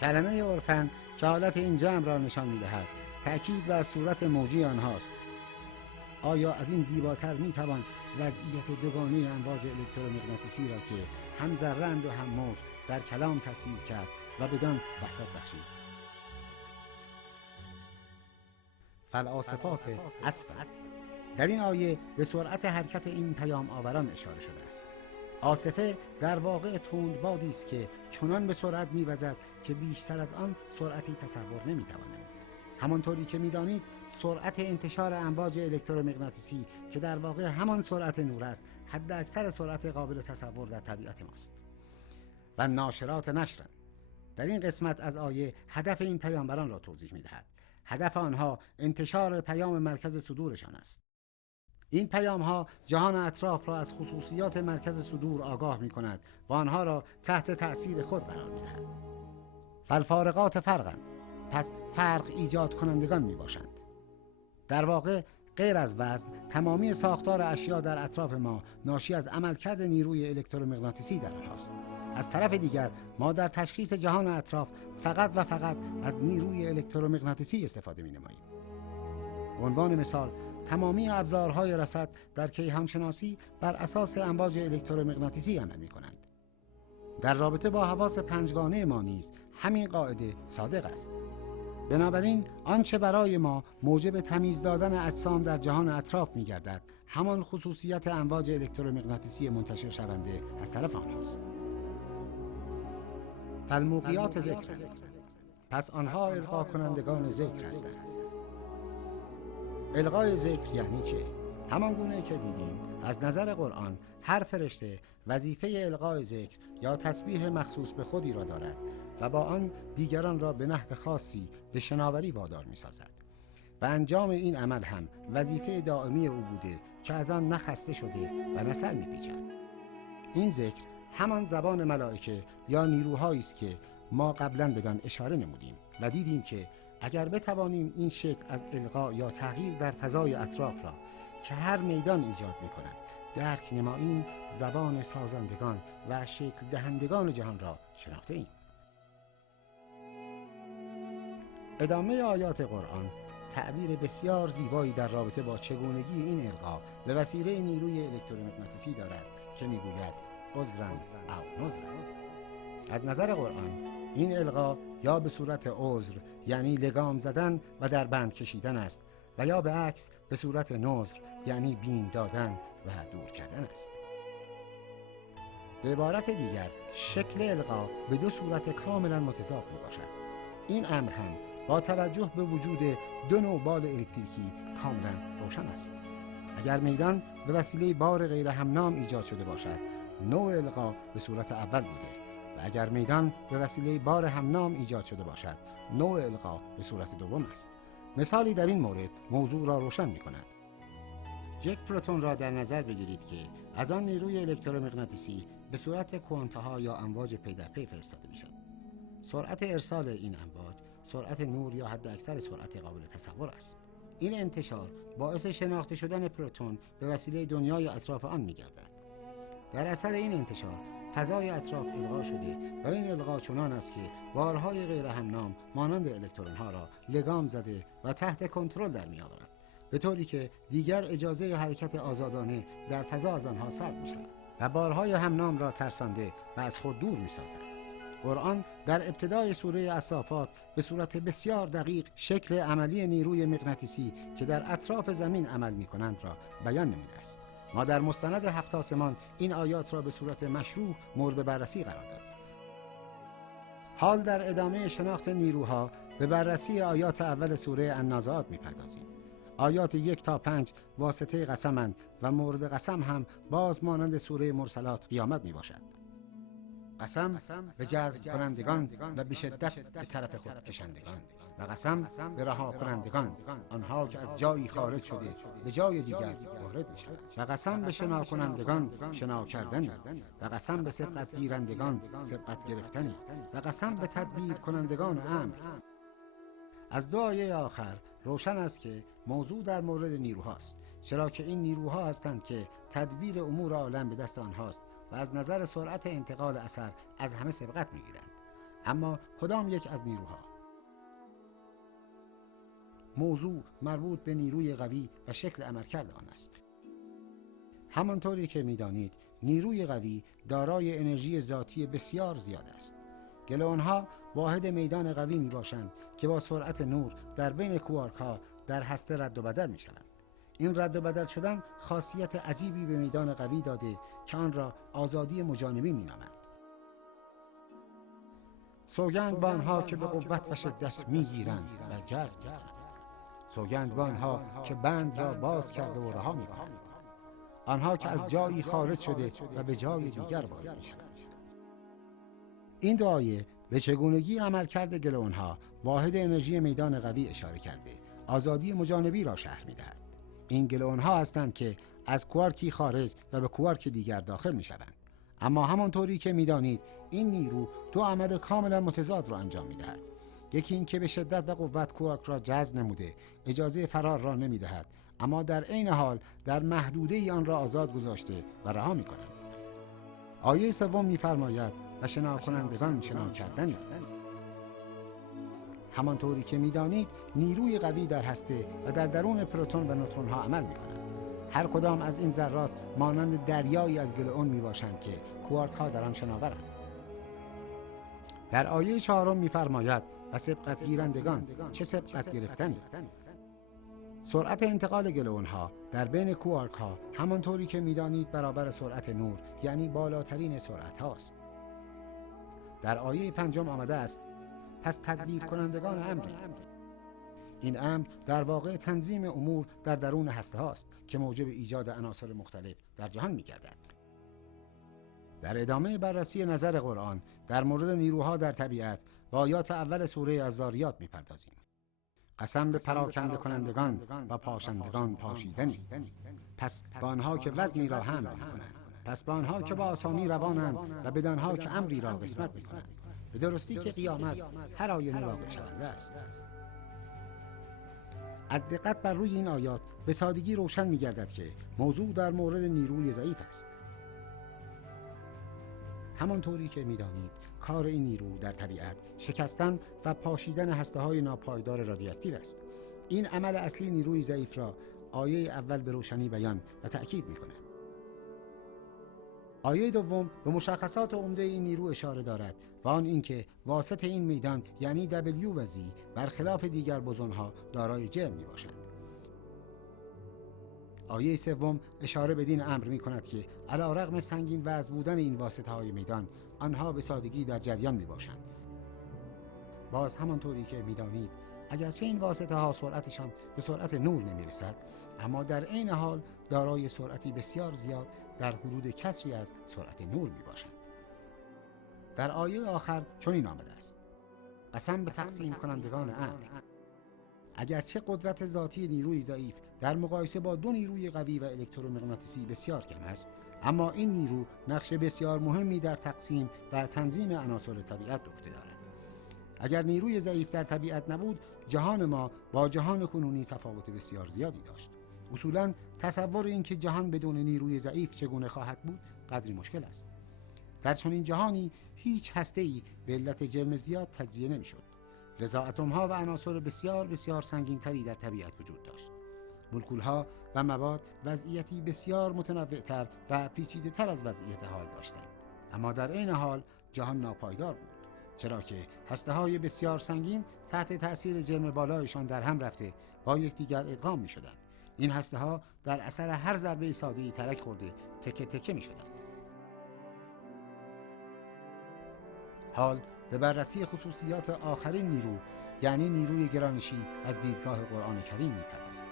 کلمه عرفن که حالت این جمع را نشان می دهد تأکید بر صورت موجی آنهاست. آیا از این زیباتر می توان وضعیت دوگانه امواج الکترومغناطیسی را که هم ذره‌اند و هم موج در کلام تصویر کرد و بدان وحدت بخشید؟ فالعاصفات عصفا. در این آیه به سرعت حرکت این پیام آوران اشاره شده است. عاصفه در واقع تندبادی است که چنان به سرعت می‌وزد که بیشتر از آن سرعتی تصور نمی‌توان نمود. همانطوری که می‌دانید سرعت انتشار امواج الکترومغناطیسی که در واقع همان سرعت نور است، حد اکثر سرعت قابل تصور در طبیعت ماست. و ناشرات نشرا. در این قسمت از آیه هدف این پیامبران را توضیح می‌دهد. هدف آنها انتشار پیام مرکز صدورشان است. این پیام ها جهان اطراف را از خصوصیات مرکز صدور آگاه می کند و آنها را تحت تأثیر خود قرار می دهد. فالفارقات فرقا. پس فرق ایجاد کنندگان می باشند. در واقع غیر از وزن تمامی ساختار اشیا در اطراف ما ناشی از عملکرد نیروی الکترومغناطیسی در آنهاست. از طرف دیگر ما در تشخیص جهان اطراف فقط و فقط از نیروی الکترومغناطیسی استفاده می نماییم. به عنوان مثال تمامی ابزارهای رصد در کیهانشناسی بر اساس امواج الکترومغناطیسی عمل می کنند. در رابطه با حواس پنجگانه ما نیز همین قاعده صادق است. بنابراین آنچه برای ما موجب تمیز دادن اجسام در جهان اطراف می گردد همان خصوصیت امواج الکترومغناطیسی منتشر شونده از طرف آنهاست. فالموقیات ذکر. پس آنها القا کنندگان ذکر هستند. القای ذکر یعنی چه؟ همان گونه که دیدیم از نظر قرآن هر فرشته وظیفه القای ذکر یا تسبیح مخصوص به خودی را دارد و با آن دیگران را به نحو خاصی به شناوری وادار می سازد و انجام این عمل هم وظیفه دائمی او بوده که از آن نخسته شده و نه سر می پیچد. این ذکر همان زبان ملائکه یا نیروهایی است که ما قبلا بدان اشاره نمودیم و دیدیم که اگر بتوانیم این شکل از القا یا تغییر در فضای اطراف را که هر میدان ایجاد می کند درک نماییم، زبان سازندگان و شکل دهندگان جهان را شناخته ایم. ادامه آیات قرآن تعبیر بسیار زیبایی در رابطه با چگونگی این القا به وسیله نیروی الکترومغناطیسی دارد که میگوید عذرا او نذرا. از نظر قرآن این القا یا به صورت عذر یعنی لگام زدن و در بند کشیدن است و یا به عکس به صورت نذر یعنی بیم دادن و دور کردن است. به عبارت دیگر شکل القا به دو صورت کاملا متضاد می باشد. این امر هم با توجه به وجود دو نوع بال الکتریکی کاملا روشن است. اگر میدان به وسیله بار غیر همنام ایجاد شده باشد نوع القا به صورت اول بوده و اگر میدان به وسیله بار همنام ایجاد شده باشد نوع القا به صورت دوم است. مثالی در این مورد موضوع را روشن می کند. یک پروتون را در نظر بگیرید که از آن نیروی الکترومغناطیسی به صورت کوانتها یا امواج پی در پی فرستاده می شود. سرعت ارسال این امواج سرعت نور یا حد اکثر سرعت قابل تصور است. این انتشار باعث شناخته شدن پروتون به وسیله دنیای اطراف آن می گردد. در اثر این انتشار فضای اطراف القا شده و این القا چنان است که بارهای غیر همنام مانند الکترون ها را لگام زده و تحت کنترل در می آورد، به طوری که دیگر اجازه حرکت آزادانه در فضا از آنها سلب می شود و بارهای همنام را ترسانده و از خود دور می سازد. قرآن در ابتدای سوره الصافات به صورت بسیار دقیق شکل عملی نیروی مغناطیسی که در اطراف زمین عمل می کنند را بیان نموده است. ما در مستند هفت آسمان این آیات را به صورت مشروع مورد بررسی قرار دادیم. حال در ادامه شناخت نیروها به بررسی آیات اول سوره النازعات می‌پردازیم. آیات 1 تا 5 واسطه قسمند و مورد قسم هم باز مانند سوره مرسلات قیامت میباشد. قسم به جذب کنندگان و به شدت به طرف خود کشندگان و قسم به رها کنندگان، آنها که از جایی خارج شده به جای دیگر وارد میشوند. و قسم به شنا کنندگان، شنا کردنی. و قسم به سبقت گیرندگان، سبقت گرفتنی. و قسم به تدبیر کنندگان امر. از دو آیه آخر روشن است که موضوع در مورد نیروهاست، چرا که این نیروها هستند که تدبیر امور عالم به دست آنهاست و از نظر سرعت انتقال اثر از همه سبقت میگیرند. اما کدام یک از نیروها؟ موضوع مربوط به نیروی قوی و شکل عملکرد آن است. همانطوری که میدانید نیروی قوی دارای انرژی ذاتی بسیار زیاد است. گلئونها واحد میدان قوی می باشند که با سرعت نور در بین کوارک ها در هسته رد و بدل می شوند. این رد و بدل شدن خاصیت عجیبی به میدان قوی داده که آن را آزادی مجانبی می نامند. سوگند به آنها که به قوت و شدت می گیرند و جذب می کنند. سوگند به آنها که بند را باز کرده و رها می کنند. آنها که از جایی خارج شده و به جای دیگر وارد می شوند. این دو آیه به چگونگی عملکرد گلئونها واحد انرژی میدان قوی اشاره کرده آزادی مجانبی را شرح می‌دهد. این گلئونها هستند که از کوارکی خارج و به کوارک دیگر داخل می‌شوند. اما همانطوری که می‌دانید این نیرو دو عمل کاملا متضاد را انجام می‌دهد. یکی این که به شدت و قوت کوارک را جذب نموده اجازه فرار را نمی‌دهد، اما در عین حال در محدوده آن را آزاد گذاشته و رها می‌کند. آیه سوم می‌فرماید و شنا کنندگان شنا کردنی. همانطوری که می‌دانید نیروی قوی در هسته و در درون پروتون و نوترون ها عمل می‌کنند. هر کدام از این ذرات مانند دریایی از گلئون میباشند که کوارک ها در آن شناورند. در آیه چهارم می‌فرماید و سبقت گیرندگان چه سبقت گرفتنی. سرعت انتقال گلئون ها در بین کوارک ها همانطوری که می‌دانید برابر سرعت نور، یعنی بالاترین سرعت هاست. در آیه پنجم آمده است پس تدبیر کنندگان امری. این امر در واقع تنظیم امور در درون هسته هاست که موجب ایجاد عناصر مختلف در جهان می‌گردد. در ادامه بررسی نظر قرآن در مورد نیروها در طبیعت با آیات اول سوره الذاریات می‌پردازیم. قسم به پراکنده کنندگان و پاشندگان پاشیدنی. پس به آنها که وزنی را حمل می‌کنند، پس به آنها که با آسانی روانند و بدانها که امری را قسمت می‌کنند، به درستی که قیامت هر آینه واقع شونده است. از دقت بر روی این آیات به سادگی روشن می‌گردد که موضوع در مورد نیروی ضعیف است. همانطوری که می‌دانید کار این نیرو در طبیعت شکستن و پاشیدن هسته‌های ناپایدار رادیواکتیو است. این عمل اصلی نیروی ضعیف را آیه اول به روشنی بیان و تأکید می‌کند. آیه دوم به مشخصات عمده این نیرو اشاره دارد و آن اینکه واسط این میدان یعنی W و Z برخلاف دیگر بوزون‌ها دارای جرم میباشند. آیه سوم اشاره بدین امر میکند که علی‌رغم سنگین وزن بودن این واسطه های میدان آنها به سادگی در جریان میباشند. باز همانطوری که میدانید اگرچه این واسطه ها سرعتشان به سرعت نور نمیرسد، اما در عین حال دارای سرعتی بسیار زیاد در حدود کسری از سرعت نور میباشند. در آیه آخر چنین آمده است: قسم به تقسیم کنندگان امر. اگرچه قدرت ذاتی نیروی ضعیف در مقایسه با دو نیروی قوی و الکترومغناطیسی بسیار کم است، اما این نیرو نقش بسیار مهمی در تقسیم و تنظیم عناصر طبیعت به عهده دارد. اگر نیروی ضعیف در طبیعت نبود، جهان ما با جهان کنونی تفاوت بسیار زیادی داشت. اصولاً تصور این که جهان بدون نیروی ضعیف چگونه خواهد بود قدری مشکل است. در چنین جهانی هیچ هسته‌ای به علت جرم زیاد تجزیه نمی‌شد. لذا اتم‌ها و عناصر بسیار بسیار سنگین‌تری در طبیعت وجود داشت. مولکول‌ها و مواد وضعیتی بسیار متنوع‌تر و پیچیده‌تر از وضعیت حال داشتند. اما در عین حال جهان ناپایدار بود، چرا که هسته‌های بسیار سنگین تحت تأثیر جرم بالایشان در هم رفته با یکدیگر ادغام می‌شدند. این هسته‌ها در اثر هر ضربه ساده‌ای ترک خورده تکه تکه می‌شدند. حال به بررسی خصوصیات آخرین نیرو، یعنی نیروی گرانشی از دیدگاه قرآن کریم می‌پردازیم.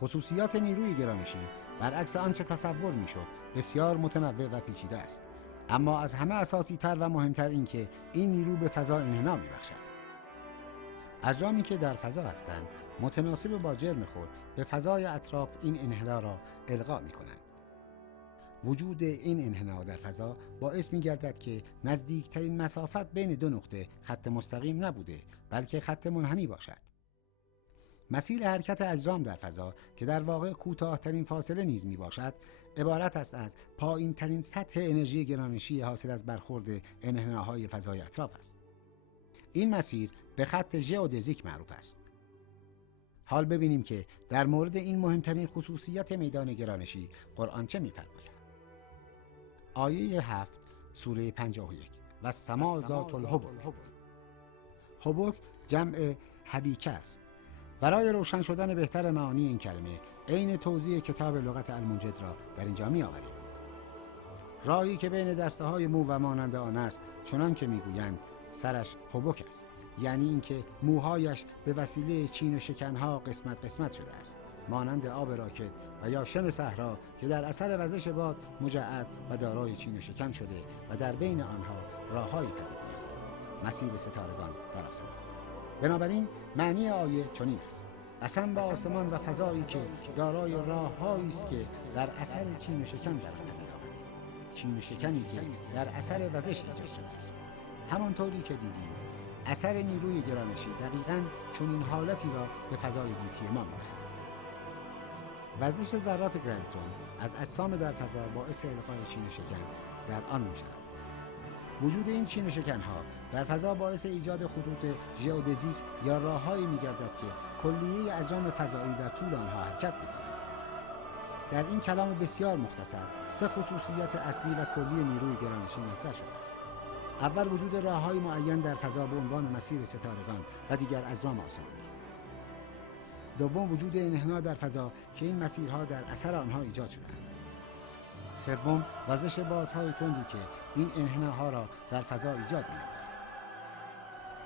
خصوصیات نیروی گرانشی برعکس آنچه تصور می‌شد بسیار متنوع و پیچیده است، اما از همه اساسی‌تر و مهمتر این که این نیرو به فضا انحنا می‌بخشد. اجرامی که در فضا هستند متناسب با جرم خود به فضای اطراف این انحنا را القا می‌کنند. وجود این انحنا در فضا باعث می‌گردد که نزدیکترین مسافت بین دو نقطه خط مستقیم نبوده بلکه خط منحنی باشد. مسیر حرکت اجرام در فضا که در واقع کوتاه‌ترین فاصله نیز میباشد عبارت است از پایین‌ترین سطح انرژی گرانشی حاصل از برخورد انحناهای فضای اطراف است. این مسیر به خط ژئودزیک معروف است. حال ببینیم که در مورد این مهمترین خصوصیت میدان گرانشی قرآن چه می‌فرماید. آیه 7 سوره 51 و السماء ذات الحبک. حبک جمع حبیکه است. برای روشن شدن بهتر معانی این کلمه عین توضیح کتاب لغت المنجد را در اینجا می‌آوریم. راهی که بین دسته‌های مو و مانند آن است چنان که می‌گویند سرش حبک است، یعنی اینکه موهایش به وسیله چین و شکنها قسمت قسمت شده است، مانند آب راکد و یا شن صحرا که در اثر وزش باد مجعد و دارای چین و شکن شده و در بین آنها راه‌هایی پدید می‌آید، مسیر ستارگان در آسمان. بنابراین معنی آیه چنین است: قسم به آسمان و فضایی که دارای راه‌هایی است که در اثر چین و شکن در آن پدید آمده، چین و شکنی که در اثر وزش ایجاد شده است. همانطوری که دیدیم اثر نیروی گرانشی دقیقاً چنین حالتی را به فضای گیتی ما می‌دهد. وزش ذرات گراویتون از اجسام در فضا باعث القای چین و شکن در آن می‌شود. وجود این چین و شکن‌ها در فضا باعث ایجاد خطوط ژئودزیک یا راه‌هایی می‌گردد که کلیه اجرام فضایی در طول آنها حرکت می‌کنند. در این کلام بسیار مختصر سه خصوصیت اصلی و کلی نیروی گرانشی مطرح شده است. اول وجود راه‌های معین در فضا به عنوان مسیر ستارگان و دیگر اجرام آسمانی. دوم وجود انحنا در فضا که این مسیرها در اثر آنها ایجاد شده‌اند. سوم وزش بادهای تندی که این انحناها را در فضا ایجاد می‌نماید.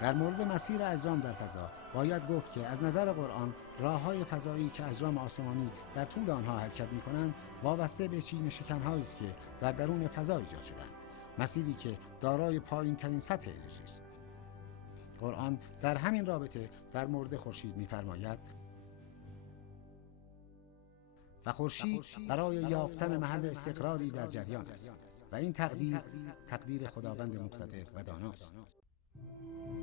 در مورد مسیر اجرام در فضا باید گفت که از نظر قرآن راه‌های فضایی که اجرام آسمانی در طول آنها حرکت می‌کنند وابسته به چین و شکن‌هایی است که در درون فضا ایجاد شده‌اند، مسیری که دارای پایین‌ترین سطح انرژی است. قرآن در همین رابطه در مورد خورشید می‌فرماید: و خورشید برای یافتن محل استقراری در جریان است و این تقدیر خداوند مقتدر و داناست.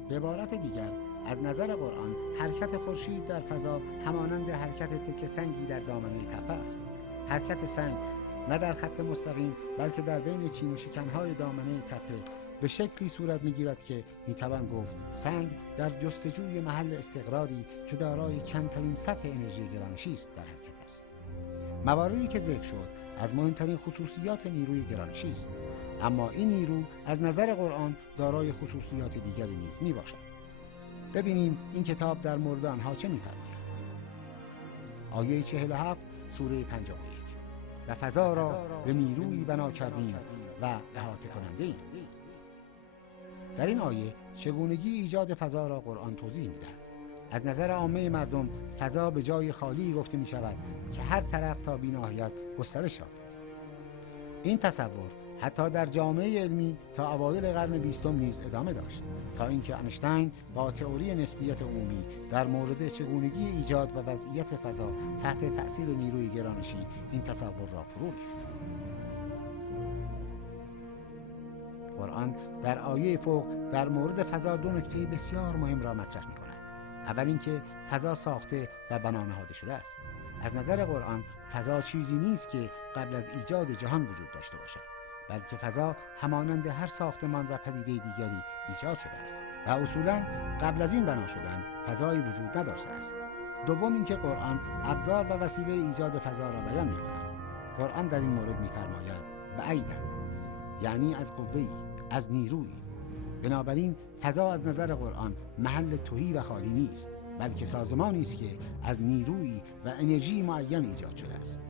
به عبارت دیگر از نظر قرآن حرکت خورشید در فضا همانند حرکت تکه سنگی در دامنه تپه است. حرکت سنگ نه در خط مستقیم بلکه در بین چین و شکنهای دامنه تپه به شکلی صورت می‌گیرد که می‌توان گفت سنگ در جستجوی محل استقراری که دارای کمترین سطح انرژی گرانشی است در حرکت است. مواردی که ذکر شد از مهمترین خصوصیات نیروی گرانشی است، اما این نیرو از نظر قرآن دارای خصوصیات دیگری نیز میباشد. ببینیم این کتاب در مورد آنها چه میفرماید. آیه 47 سوره 51: و فضا را به نیرویی بنا کردیم و احاطه کننده ایم. در این آیه چگونگی ایجاد فضا را قرآن توضیح میدهد. از نظر عامه مردم فضا به جای خالی گفته می شود که هر طرف تا بینهایت گسترش یافته است. این تصور حتی در جامعه علمی تا اوایل قرن 20 نیز ادامه داشت، تا اینکه انشتین با تئوری نسبیت عمومی در مورد چگونگی ایجاد و وضعیت فضا تحت تأثیر نیروی گرانشی این تصور را فرو ریخت. قرآن در آیه فوق در مورد فضا دو نکته بسیار مهم را مطرح می‌کند. اول اینکه فضا ساخته و بنا نهاده شده است. از نظر قرآن فضا چیزی نیست که قبل از ایجاد جهان وجود داشته باشد، بلکه فضا همانند هر ساختمان و پدیده دیگری ایجاد شده است و اصولاً قبل از این بنا شدن فضایی وجود نداشته است. دوم اینکه قرآن ابزار و وسیله ایجاد فضا را بیان می‌کند. قرآن در این مورد می‌فرماید بعیدن، یعنی از قوه‌ای، از نیرویی. بنابراین فضا از نظر قرآن محل تهی و خالی نیست. بلکه سازمانی است که از نیرویی و انرژی معین ایجاد شده است.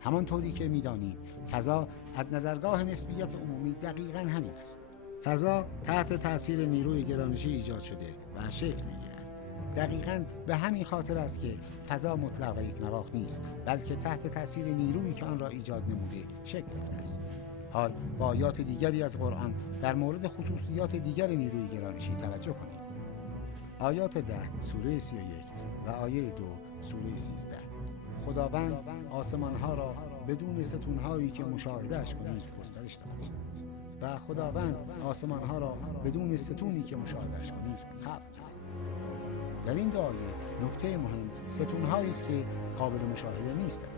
همانطوری که می‌دانید فضا از نظرگاه نسبیت عمومی دقیقاً همین است. فضا تحت تأثیر نیروی گرانشی ایجاد شده و شکل می‌گیرد. دقیقاً به همین خاطر است که فضا مطلق و یکنواخت نیست، بلکه تحت تأثیر نیرویی که آن را ایجاد نموده شکل گرفته است. حال با آیات دیگری از قرآن در مورد خصوصیات دیگر نیروی گرانشی توجه کنید. آیات 10 سوره 31 و آیه 2 سوره 13. خداوند آسمانها را بدون ستونهایی که مشاهدهش کنید گسترش داد و خداوند آسمانها را بدون ستونی که مشاهدهش کنید خلق کرد. در این دو آیه نکته مهم ستونهایی است که قابل مشاهده نیستند.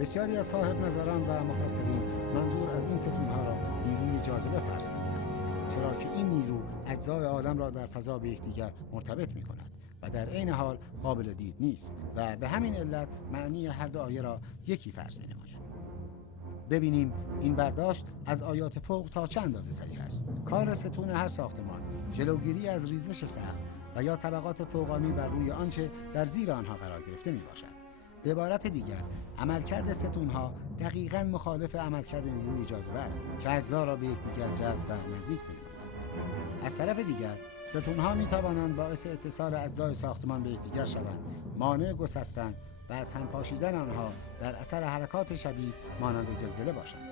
بسیاری از صاحب نظران و مفسرین منظور از این ستونها را نیروی جاذبه فرض می‌کنند، چرا که این نیرو اجزای عالم را در فضا به یکدیگر مرتبط می‌کند و در عین حال قابل دید نیست و به همین علت معنی هر دو آیه را یکی فرض می‌نماید. ببینیم این برداشت از آیات فوق تا چند اندازه صحیح است. کار ستون هر ساختمان جلوگیری از ریزش سقف و یا طبقات فوقانی بر روی آنچه در زیر آنها قرار گرفته میباشد. به عبارت دیگر عملکرد ستونها دقیقاً مخالف عملکرد نیروی جاذبه است که اجزا را به یکدیگر جذب و نزدیک می‌نماید. از طرف دیگر ستونها میتوانند باعث اتصال اجزای ساختمان به یکدیگر شوند، مانع گسستن و از هم پاشیدن آنها در اثر حرکات شدید مانند زلزله باشند.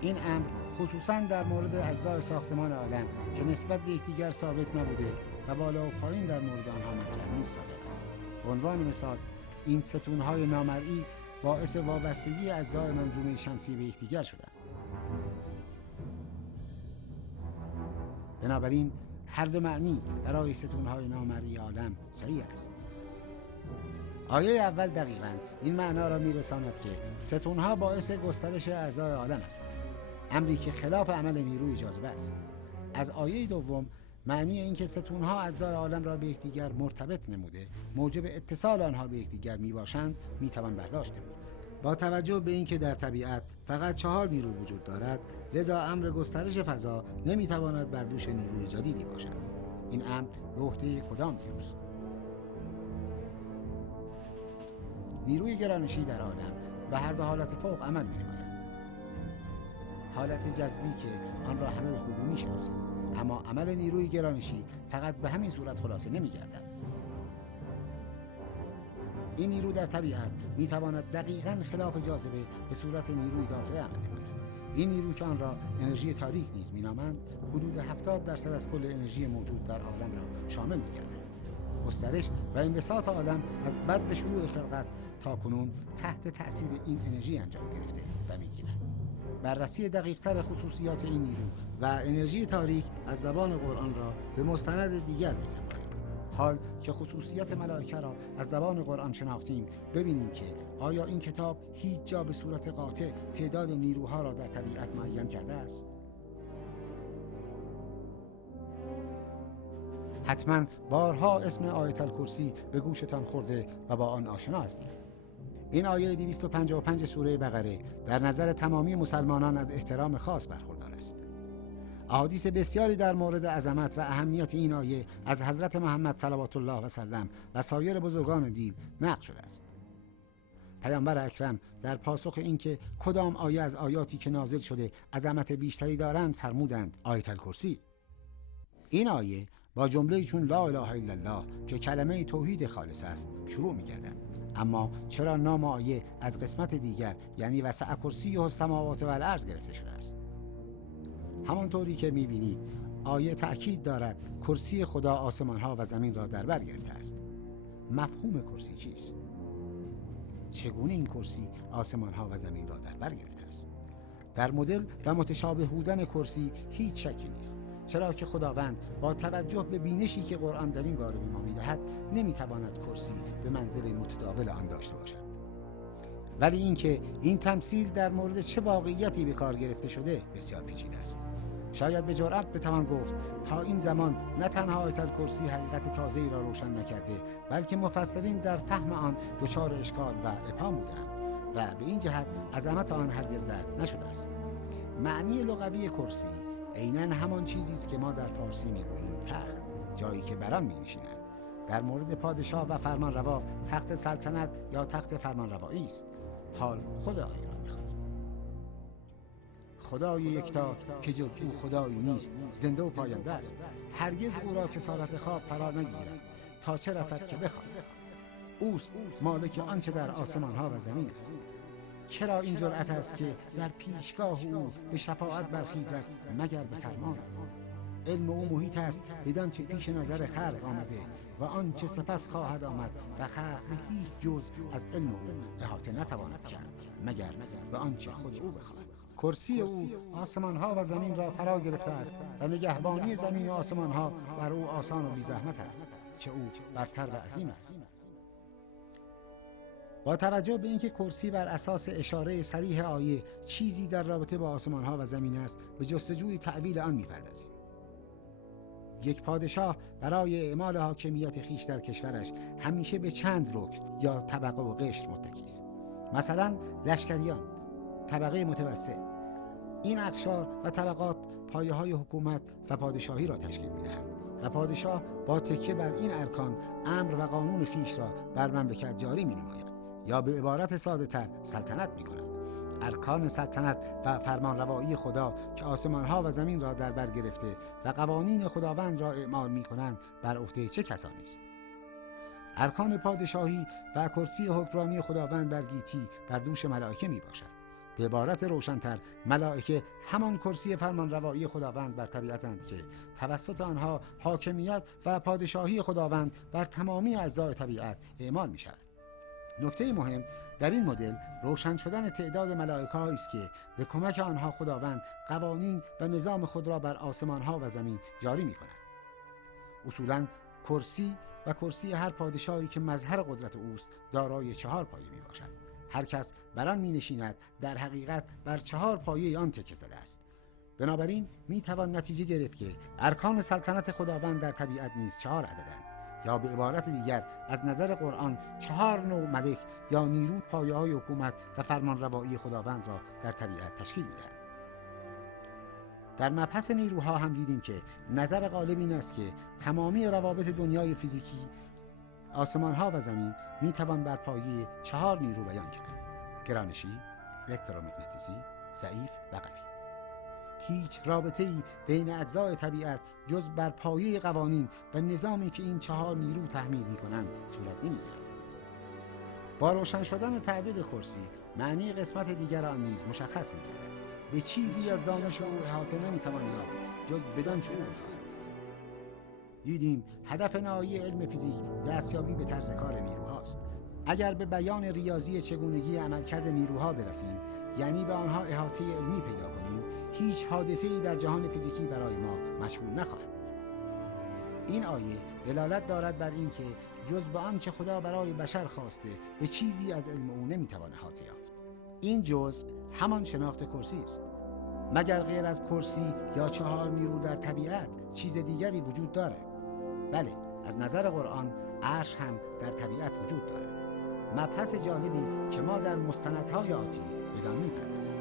این امر خصوصاً در مورد اجزای ساختمان عالم که نسبت به یکدیگر ثابت نبوده و بالا و پایین در مورد آنها مطرح نیست صادق است. به عنوان مثال این ستونهای نامرئی باعث وابستگی اجزای منظومه شمسی به یکدیگر شدند. بنابراین هر دو معنی برای ستونهای نامرئی عالم صحیح است. آیه اول دقیقاً این معنا را میرساند که ستونها باعث گسترش اعضای عالم هستند، امری که خلاف عمل نیروی جاذبه است. از آیه دوم معنی این که ستونها اجزای عالم را به یکدیگر مرتبط نموده موجب اتصال آنها به یکدیگر میباشند میتوان برداشت نمود. با توجه به اینکه در طبیعت فقط 4 نیرو وجود دارد، لذا امر گسترش فضا نمیتواند بر دوش نیروی جدیدی باشد. این امر به عهده کدام نیروست؟ نیروی گرانشی در عالم به هر دو حالت فوق عمل می‌نماید. حالت جذبی که آن را همه به خوبی می‌شناسیم، اما عمل نیروی گرانشی فقط به همین صورت خلاصه نمی‌گردد. این نیرو در طبیعت می‌تواند دقیقاً خلاف جاذبه به صورت نیروی دافعه عمل نماید. این نیرو که آن را انرژی تاریک نیز می‌نامند، حدود 70% از کل انرژی موجود در عالم را شامل می‌گردد. گسترش و انبساط عالم از بدء شروع خلقت تا کنون تحت تأثیر این انرژی انجام گرفته و می‌گیرد. بررسی دقیق‌تر خصوصیات این نیرو و انرژی تاریک از زبان قرآن را به مستند دیگر می‌سپاریم. حال که خصوصیت ملائکه را از زبان قرآن شناختیم، ببینیم که آیا این کتاب هیچ جا به صورت قاطع تعداد نیروها را در طبیعت معین کرده است؟ حتما بارها اسم آیت الکرسی به گوشتان خورده و با آن آشنا هستید. این آیه 255 سوره بقره در نظر تمامی مسلمانان از احترام خاص برخوردار است. احادیث بسیاری در مورد عظمت و اهمیت این آیه از حضرت محمد صلوات الله و سلم و سایر بزرگان دین نقل شده است. پیامبر اکرم در پاسخ اینکه کدام آیه از آیاتی که نازل شده عظمت بیشتری دارند فرمودند آیت الکرسی. این آیه با جمله چون لا اله الا الله که کلمه توحید خالص است شروع می‌گردد. اما چرا نام آیه از قسمت دیگر یعنی وسع کرسیه السماوات و الارض گرفته شده است؟ همانطوری که می‌بینید آیه تأکید دارد کرسی خدا آسمان‌ها و زمین را در بر گرفته است. مفهوم کرسی چیست؟ چگونه این کرسی آسمان‌ها و زمین را در بر گرفته است؟ در مدل و متشابه بودن کرسی هیچ شکی نیست، چرا که خداوند با توجه به بینشی که قرآن در این باره به ما می‌دهد نمی‌تواند کرسی به منزل متداول آن داشته باشد. ولی اینکه این تمثیل در مورد چه واقعیتی به کار گرفته شده بسیار پیچیده است. شاید به جرأت بتوان گفت تا این زمان نه تنها آیت الکرسی حقیقت تازه‌ای را روشن نکرده، بلکه مفسرین در فهم آن دچار اشکال و ابهام بودند و به این جهت عظمت آن هرگز درک نشده است. معنی لغوی کرسی عیناً همان چیزی است که ما در فارسی میگوییم تخت، جایی که بر آن می‌نشینند. در مورد پادشاه و فرمانروا تخت سلطنت یا تخت فرمانروایی است. حال خود آیه را می‌خوانیم. خدای یکتا که جز او خدایی نیست، زنده و پاینده است. هرگز او را کسالت خواب فرا نگیرد تا چه رسد که بخواد. اوست مالک آنچه در آسمان ها و زمین است. چرا این جرأت است که در پیشگاه او به شفاعت برخیزد مگر به فرمان؟ علم او محیط است بدان چه پیش نظر خلق آمده و آنچه سپس خواهد آمد و خلق به هیچ جز از علم او احاطه نتواند کرد مگر به آنچه خود او بخواهد. کرسی او آسمان ها و زمین را فرا گرفته است و نگهبانی زمین و آسمان ها بر او آسان و بی زحمت است، چه او برتر و عظیم است. با توجه به اینکه کرسی بر اساس اشاره صریح آیه چیزی در رابطه با آسمان ها و زمین است، به جستجوی تأویل آن می‌پردازیم. یک پادشاه برای اعمال حاکمیت خیش در کشورش همیشه به چند رکن یا طبقه و قشر متکی است. مثلا لشکریان، طبقه متوسط. این اقشار و طبقات پایه‌های حکومت و پادشاهی را تشکیل می‌دهند و پادشاه با تکیه بر این ارکان امر و قانون خیش را بر مملکت جاری می‌نماید یا به عبارت ساده‌تر سلطنت می‌کند. ارکان سلطنت و فرمانروایی خدا که آسمان‌ها و زمین را در بر گرفته و قوانین خداوند را اعمال می‌کنند بر عهده چه کسانی است؟ ارکان پادشاهی و کرسی حکمرانی خداوند بر گیتی بر دوش ملائکه میباشد. به عبارت روشن‌تر، ملائکه همان کرسی فرمانروایی خداوند بر طبیعتند که توسط آنها حاکمیت و پادشاهی خداوند بر تمامی اجزای طبیعت اعمال می‌شود. نکته مهم در این مدل روشن شدن تعداد ملائکه است که به کمک آنها خداوند قوانین و نظام خود را بر آسمان‌ها و زمین جاری می‌کند. اصولاً کرسی هر پادشاهی که مظهر قدرت اوست دارای 4 پایه میباشد. هر کس بر آن مینشیند در حقیقت بر 4 پایه آن تکیه زده است. بنابراین میتوان نتیجه گرفت که ارکان سلطنت خداوند در طبیعت نیز 4 عددند، یا به عبارت دیگر از نظر قرآن 4 نوع ملک یا نیرو پایه‌های حکومت و فرمانروایی خداوند را در طبیعت تشکیل میدهند. در مبحث نیروها هم دیدیم که نظر غالب این است که تمامی روابط دنیای فیزیکی، آسمان‌ها و زمین میتوان بر پایه 4 نیرو بیان کرد: گرانشی، الکترومغناطیسی، ضعیف و قوی. هیچ رابطه‌ای بین اجزای طبیعت جز بر پایه قوانین و نظامی که این 4 نیرو تحمیل می‌کنند صورت نمی‌گیرد. با روشن شدن تعبیر کرسی، معنی قسمت دیگر آن نیز مشخص می‌گردد. به چیزی از دانش او احاطه نمی‌توان یافت جز بدانچه او بخواهد. دیدیم هدف نهایی علم فیزیک دستیابی به طرز کار نیروهاست. اگر به بیان ریاضی چگونگی عملکرد نیروها برسیم، یعنی به آنها احاطه علمی پیدا کنیم، هیچ حادثه‌ای در جهان فیزیکی برای ما مشهود نخواهد. این آیه دلالت دارد بر این که جز به آنچه خدا برای بشر خواسته به چیزی از علم او نمیتوان احاطه یافت. این جز همان شناخت کرسی است. مگر غیر از کرسی یا 4 نیرو در طبیعت چیز دیگری وجود دارد؟ بله، از نظر قرآن عرش هم در طبیعت وجود دارد. مبحث جالبی که ما در مستندهای آتی بدان می‌پردازیم.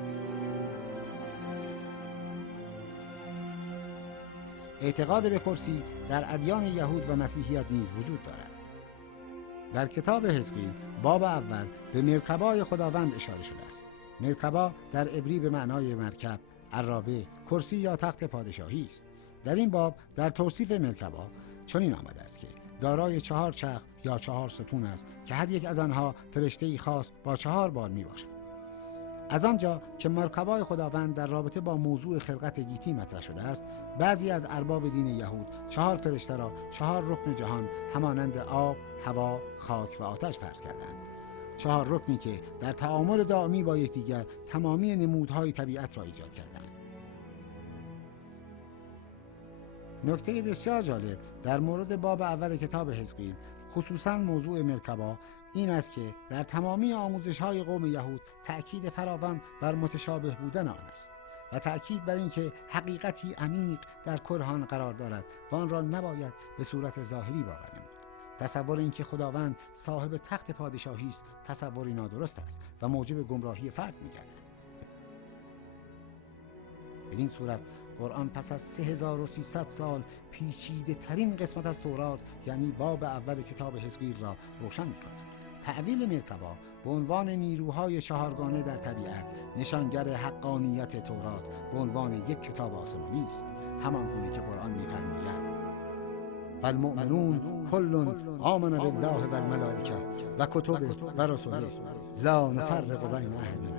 اعتقاد به کرسی در ادیان یهود و مسیحیت نیز وجود دارد. در کتاب حزقیل باب اول به مرکبای خداوند اشاره شده است. مرکبا در عبری به معنای مرکب، عرابه، کرسی یا تخت پادشاهی است. در این باب در توصیف مرکبا چنین آمده است که دارای 4 چرخ یا 4 ستون است که هر یک از آنها فرشته‌ای خاص با 4 بال میباشد. از آنجا که مرکبای خداوند در رابطه با موضوع خلقت گیتی مطرح شده است، بعضی از ارباب دین یهود 4 فرشته را 4 رکن جهان همانند آب، هوا، خاک و آتش فرض کردند. 4 رکنی که در تعامل دائمی با یکدیگر تمامی نمودهای طبیعت را ایجاد کردند. نکته بسیار جالب در مورد باب اول کتاب حزقیل، خصوصاً موضوع مرکبا، این است که در تمامی آموزش‌های قوم یهود تأکید فراوان بر متشابه بودن آن است و تأکید بر اینکه حقیقتی عمیق در کلهان قرار دارد و آن را نباید به صورت ظاهری باور نمود. تصور اینکه خداوند صاحب تخت پادشاهی است تصوری نادرست است و موجب گمراهی فرد می‌گردد. بدین صورت قرآن پس از 3300 سال پیچیده ترین قسمت از تورات یعنی باب اول کتاب حزقیل را روشن می کند. تعویل مرکبا به عنوان نیروهای چهارگانه در طبیعت نشانگر حقانیت تورات به عنوان یک کتاب آسمانی است، همان گونه که قرآن می‌فرماید فالمؤمنون کل آمن بالله و الملائکه و کتبه و رسله لا نفرق بین احد